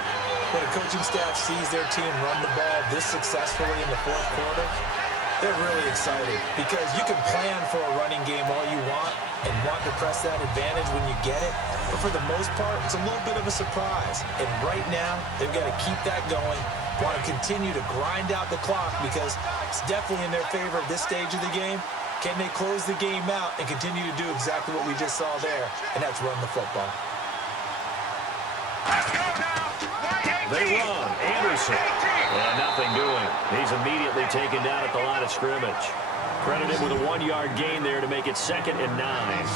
When a coaching staff sees their team run the ball this successfully in the fourth quarter, they're really excited because you can plan for a running game all you want and want to press that advantage when you get it. But for the most part, it's a little bit of a surprise. And right now, they've got to keep that going, want to continue to grind out the clock because it's definitely in their favor at this stage of the game. Can they close the game out and continue to do exactly what we just saw there, and that's run the football. They run. Anderson. And nothing doing. He's immediately taken down at the line of scrimmage. Credit him with a 1-yard gain there to make it 2nd and 9.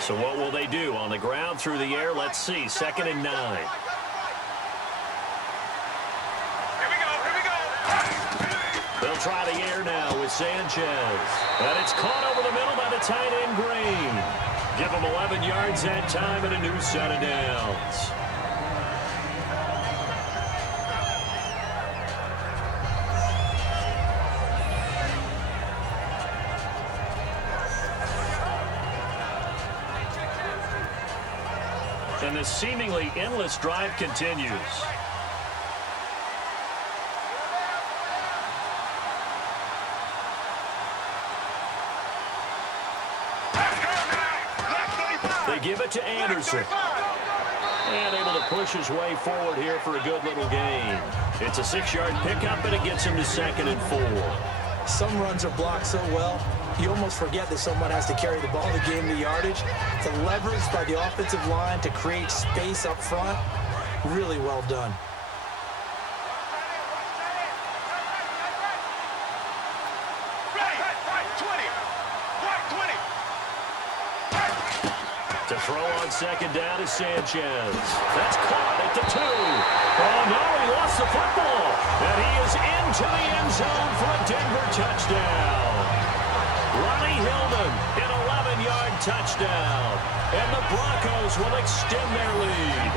So what will they do? On the ground, through the air? Let's see. 2nd and 9. try the air now with Sanchez. And it's caught over the middle by the tight end, Green. Give him 11 yards that time and a new set of downs. And the seemingly endless drive continues. They give it to Anderson. And able to push his way forward here for a good little gain. It's a 6-yard pickup, and it gets him to 2nd and 4. Some runs are blocked so well, you almost forget that someone has to carry the ball to gain the yardage. The leverage by the offensive line to create space up front, really well done. To throw on 2nd down is Sanchez. That's caught at the 2. Oh, no, he lost the football. And he is into the end zone for a Denver touchdown. Ronnie Hillman, an 11-yard touchdown. And the Broncos will extend their lead.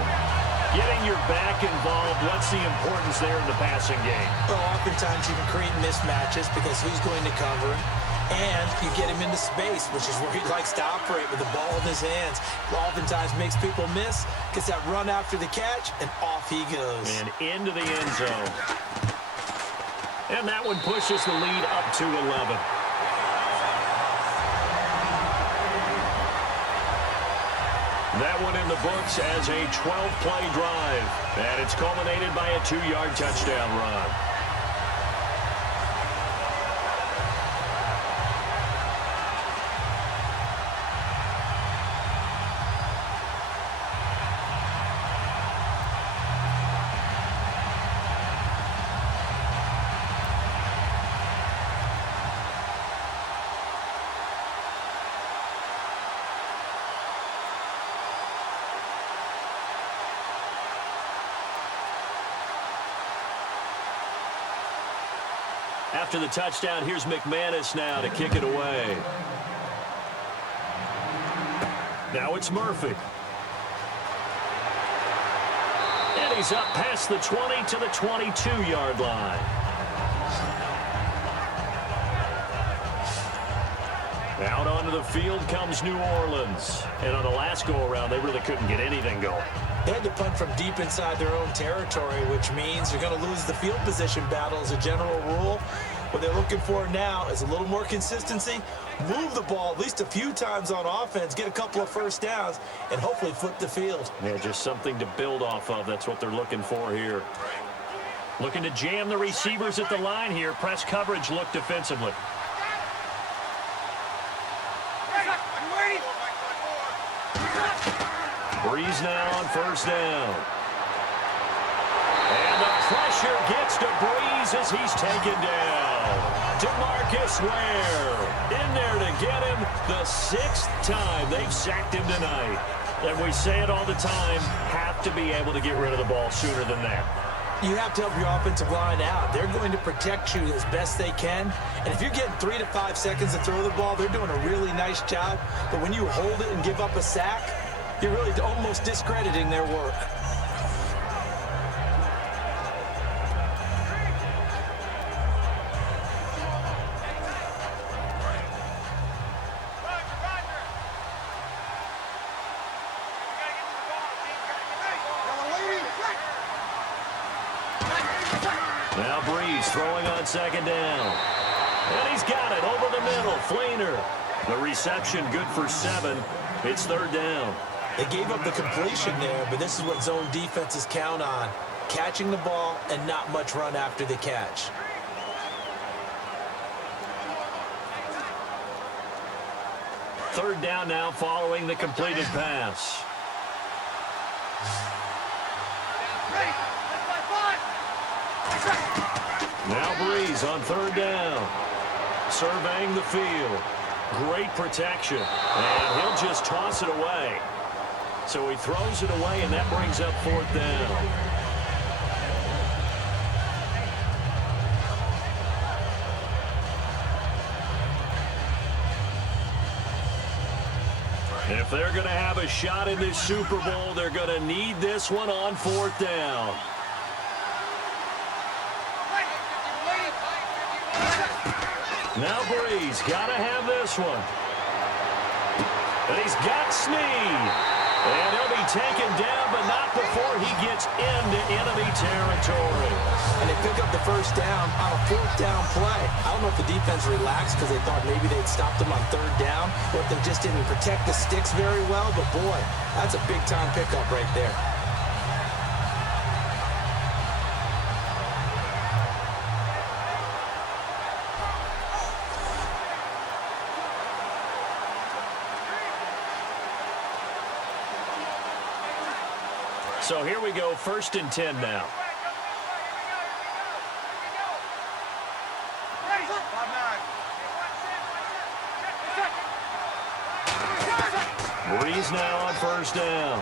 Getting your back involved, what's the importance there in the passing game? Well, oftentimes you can create mismatches because who's going to cover him? And you get him into space, which is where he likes to operate with the ball in his hands. Oftentimes makes people miss, gets that run after the catch, and off he goes. And into the end zone. And that one pushes the lead up to 11. That one in the books as a 12-play drive. And it's culminated by a 2-yard touchdown run. After the touchdown, here's McManus now to kick it away. Now it's Murphy. And he's up past the 20 to the 22-yard line. Out onto the field comes New Orleans. And on the last go-around, they really couldn't get anything going. They had to punt from deep inside their own territory, which means you're going to lose the field position battle as a general rule. What they're looking for now is a little more consistency, move the ball at least a few times on offense, get a couple of first downs, and hopefully flip the field. Yeah, just something to build off of. That's what they're looking for here. Looking to jam the receivers at the line here. Press coverage look defensively. Breeze now on 1st down. And the pressure gets to Breeze as he's taken down. DeMarcus Ware in there to get him the 6th time they've sacked him tonight. And we say it all the time, have to be able to get rid of the ball sooner than that. You have to help your offensive line out. They're going to protect you as best they can. And if you're getting 3 to 5 seconds to throw the ball, they're doing a really nice job. But when you hold it and give up a sack, you're really almost discrediting their work. Now Breeze throwing on 2nd down. And he's got it over the middle. Fleener. The reception good for 7. It's 3rd down. They gave up the completion there, but this is what zone defenses count on. Catching the ball and not much run after the catch. Third down now following the completed pass. Now Breeze on 3rd down. Surveying the field. Great protection. And he'll just toss it away. So he throws it away, and that brings up 4th down. If they're going to have a shot in this Super Bowl, they're going to need this one on 4th down. Now Breeze got to have this one. And he's got Snead. And he'll be taken down, but not before he gets into enemy territory. And they pick up the first down on a 4th down play. I don't know if the defense relaxed because they thought maybe they'd stopped them on 3rd down, or if they just didn't protect the sticks very well. But, boy, that's a big-time pickup right there. So here we go, 1st and 10 now. Breeze now on 1st down.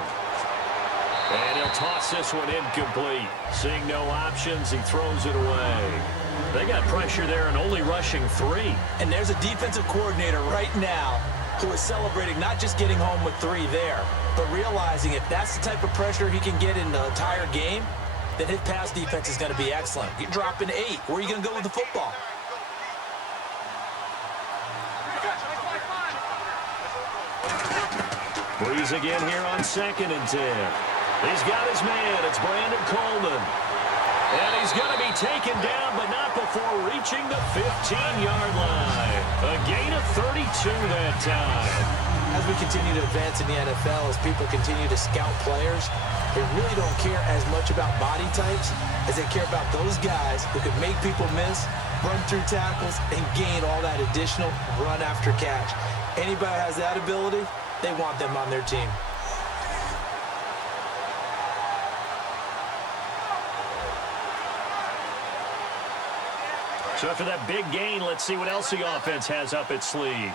And he'll toss this one incomplete. Seeing no options, he throws it away. They got pressure there and only rushing 3. And there's a defensive coordinator right now who is celebrating not just getting home with 3 there, but realizing if that's the type of pressure he can get in the entire game, then his pass defense is going to be excellent. You're dropping 8. Where are you going to go with the football? Breeze again here on 2nd and 10. He's got his man. It's Brandon Coleman. And he's going to be taken down, but not before reaching the 15-yard line. A gain of 32 that time. As we continue to advance in the NFL, as people continue to scout players, they really don't care as much about body types as they care about those guys who can make people miss, run through tackles, and gain all that additional run after catch. Anybody has that ability, they want them on their team. So after that big gain, let's see what else the offense has up its sleeve.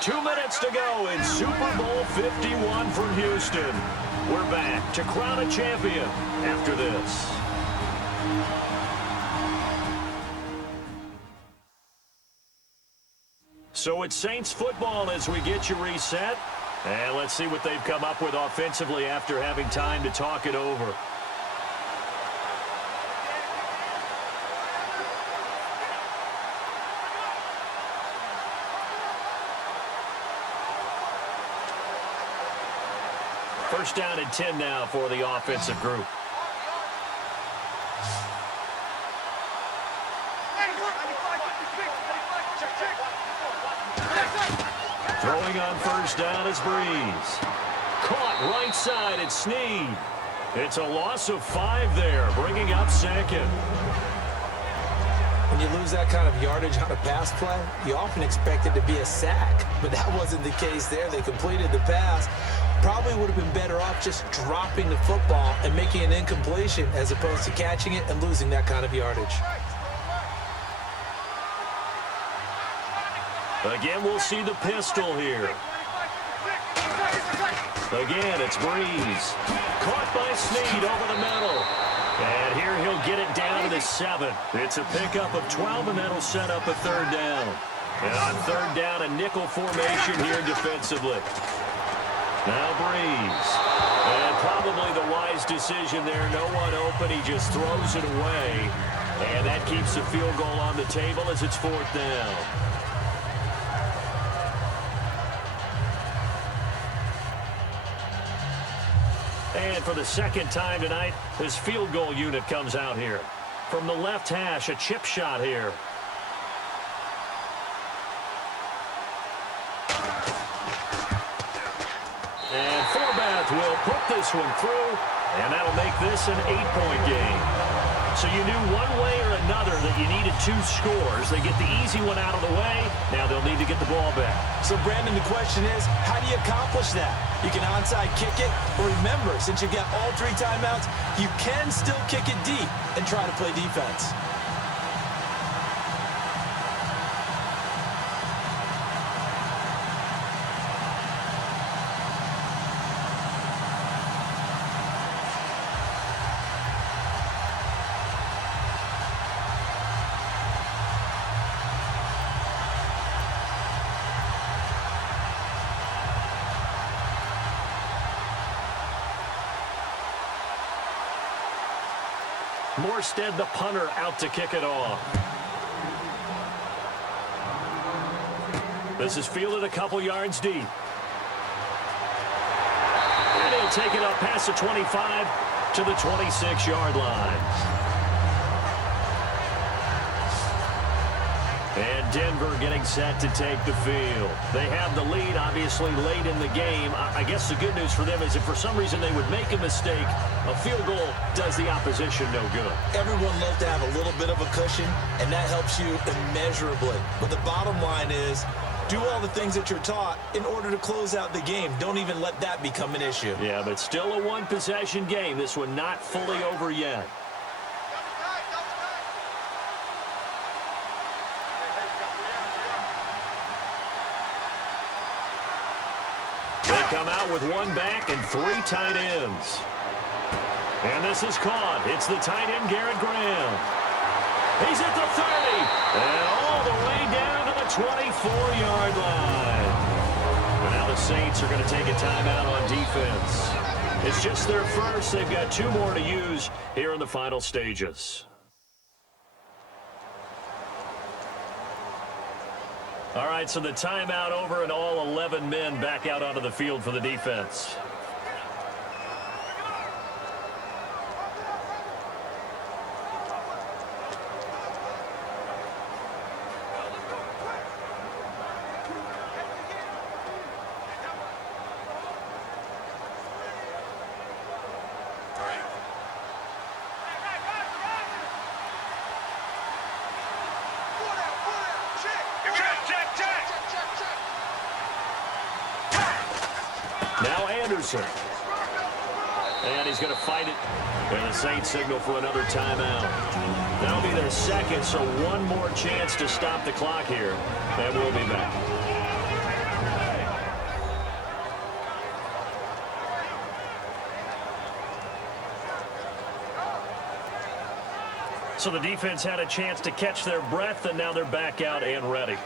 2 minutes to go in Super Bowl 51 from Houston. We're back to crown a champion after this. So it's Saints football as we get you reset. And let's see what they've come up with offensively after having time to talk it over. First down and 10 now for the offensive group. Throwing on first down is Breeze. Caught right side, it's Snead. It's a loss of 5 there, bringing up 2nd. When you lose that kind of yardage on a pass play, you often expect it to be a sack. But that wasn't the case there. They completed the pass. Probably would have been better off just dropping the football and making an incompletion as opposed to catching it and losing that kind of yardage. Again, we'll see the pistol here. Again, it's Breeze. Caught by Snead over the middle. And here he'll get it down to the 7. It's a pickup of 12, and that'll set up a 3rd down. And on 3rd down, a nickel formation here defensively. Now Breeze. And probably the wise decision there. No one open. He just throws it away. And that keeps the field goal on the table as it's 4th down. And for the 2nd time tonight, his field goal unit comes out here. From the left hash, a chip shot here. And Forbath will put this one through, and that'll make this an 8-point game. So you knew one way or another that you needed 2 scores. They get the easy one out of the way. Now they'll need to get the ball back. So, Brandon, the question is, how do you accomplish that? You can onside kick it, or remember, since you've got all 3 timeouts, you can still kick it deep and try to play defense. Morstead, the punter, out to kick it off. This is fielded a couple yards deep. And he'll take it up past the 25 to the 26-yard line. And Denver getting set to take the field. They have the lead, obviously, late in the game. I guess the good news for them is if for some reason they would make a mistake, a field goal does the opposition no good. Everyone loves to have a little bit of a cushion, and that helps you immeasurably. But the bottom line is, do all the things that you're taught in order to close out the game. Don't even let that become an issue. Yeah, but still a one-possession game. This one not fully over yet. They come out with one back and three tight ends. And this is caught. It's the tight end, Garrett Graham. He's at the 30. And all the way down to the 24-yard line. And now the Saints are going to take a timeout on defense. It's just their first. They've got two more to use here in the final stages. All right, so the timeout over and all 11 men back out onto the field for the defense. Now Anderson. And he's going to fight it. And the Saints signal for another timeout. That'll be their second, so one more chance to stop the clock here. And we'll be back. So the defense had a chance to catch their breath, and now they're back out and ready.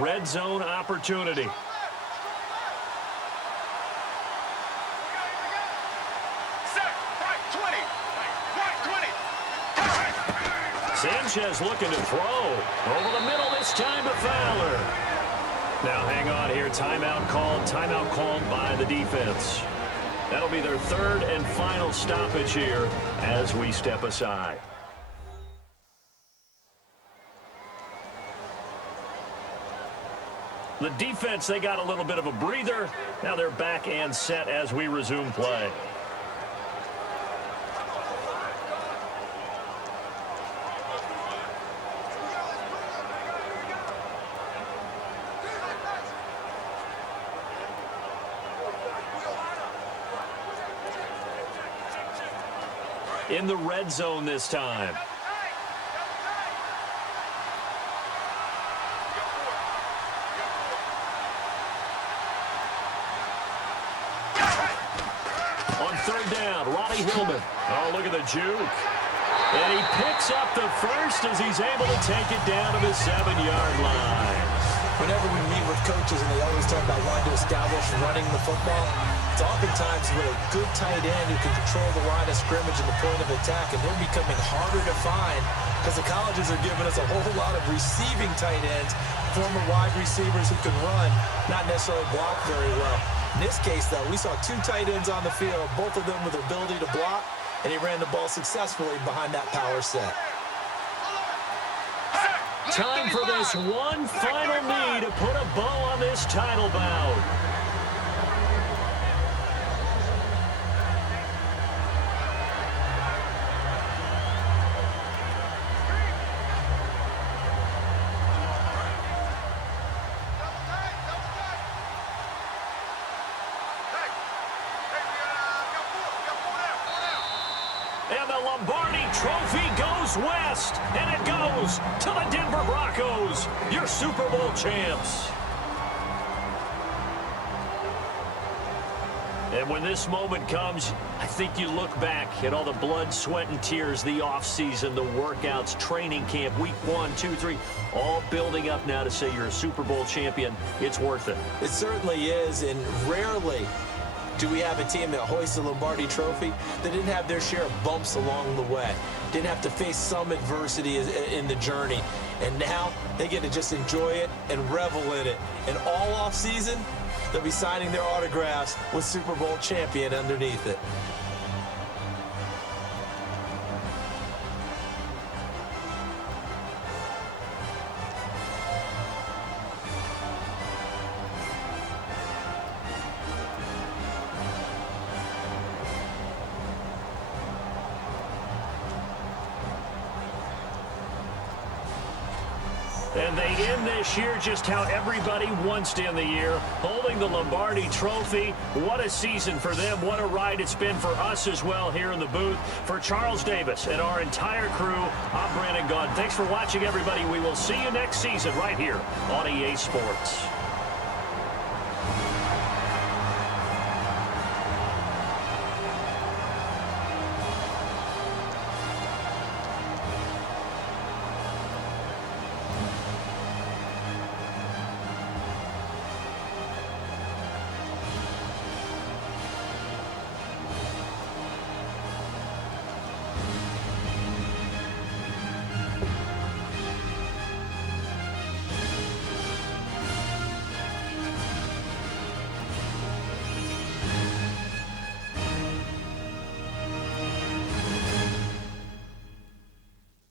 Red zone opportunity. Sanchez looking to throw. Over the middle this time to Fowler. Now hang on here. Timeout called by the defense. That'll be their third and final stoppage here as we step aside. The defense, they got a little bit of a breather. Now they're back and set as we resume play. In the red zone this time. Third down, Ronnie Hillman. Oh, look at the juke. And he picks up the first as he's able to take it down to the 7-yard line. Whenever we meet with coaches and they always talk about wanting to establish running the football, it's oftentimes with a good tight end who can control the line of scrimmage and the point of attack, and they're becoming harder to find because the colleges are giving us a whole lot of receiving tight ends, former wide receivers who can run, not necessarily block very well. In this case, though, we saw two tight ends on the field, both of them with the ability to block, and he ran the ball successfully behind that power set. Time for this one final knee to put a bow on this title bout. And the Lombardi Trophy goes west, and it goes to the Denver Broncos, your Super Bowl champs. And when this moment comes, I think you look back at all the blood, sweat, and tears, the offseason, the workouts, training camp, week 1, 2, 3, all building up now to say you're a Super Bowl champion. It's worth it. It certainly is, and rarely do we have a team that hoists the Lombardi Trophy that didn't have their share of bumps along the way, didn't have to face some adversity in the journey, and now they get to just enjoy it and revel in it. And all offseason, they'll be signing their autographs with Super Bowl champion underneath it. And they end this year just how everybody wants to end the year, holding the Lombardi Trophy. What a season for them. What a ride it's been for us as well here in the booth. For Charles Davis and our entire crew, I'm Brandon Gaudin. Thanks for watching, everybody. We will see you next season right here on EA Sports.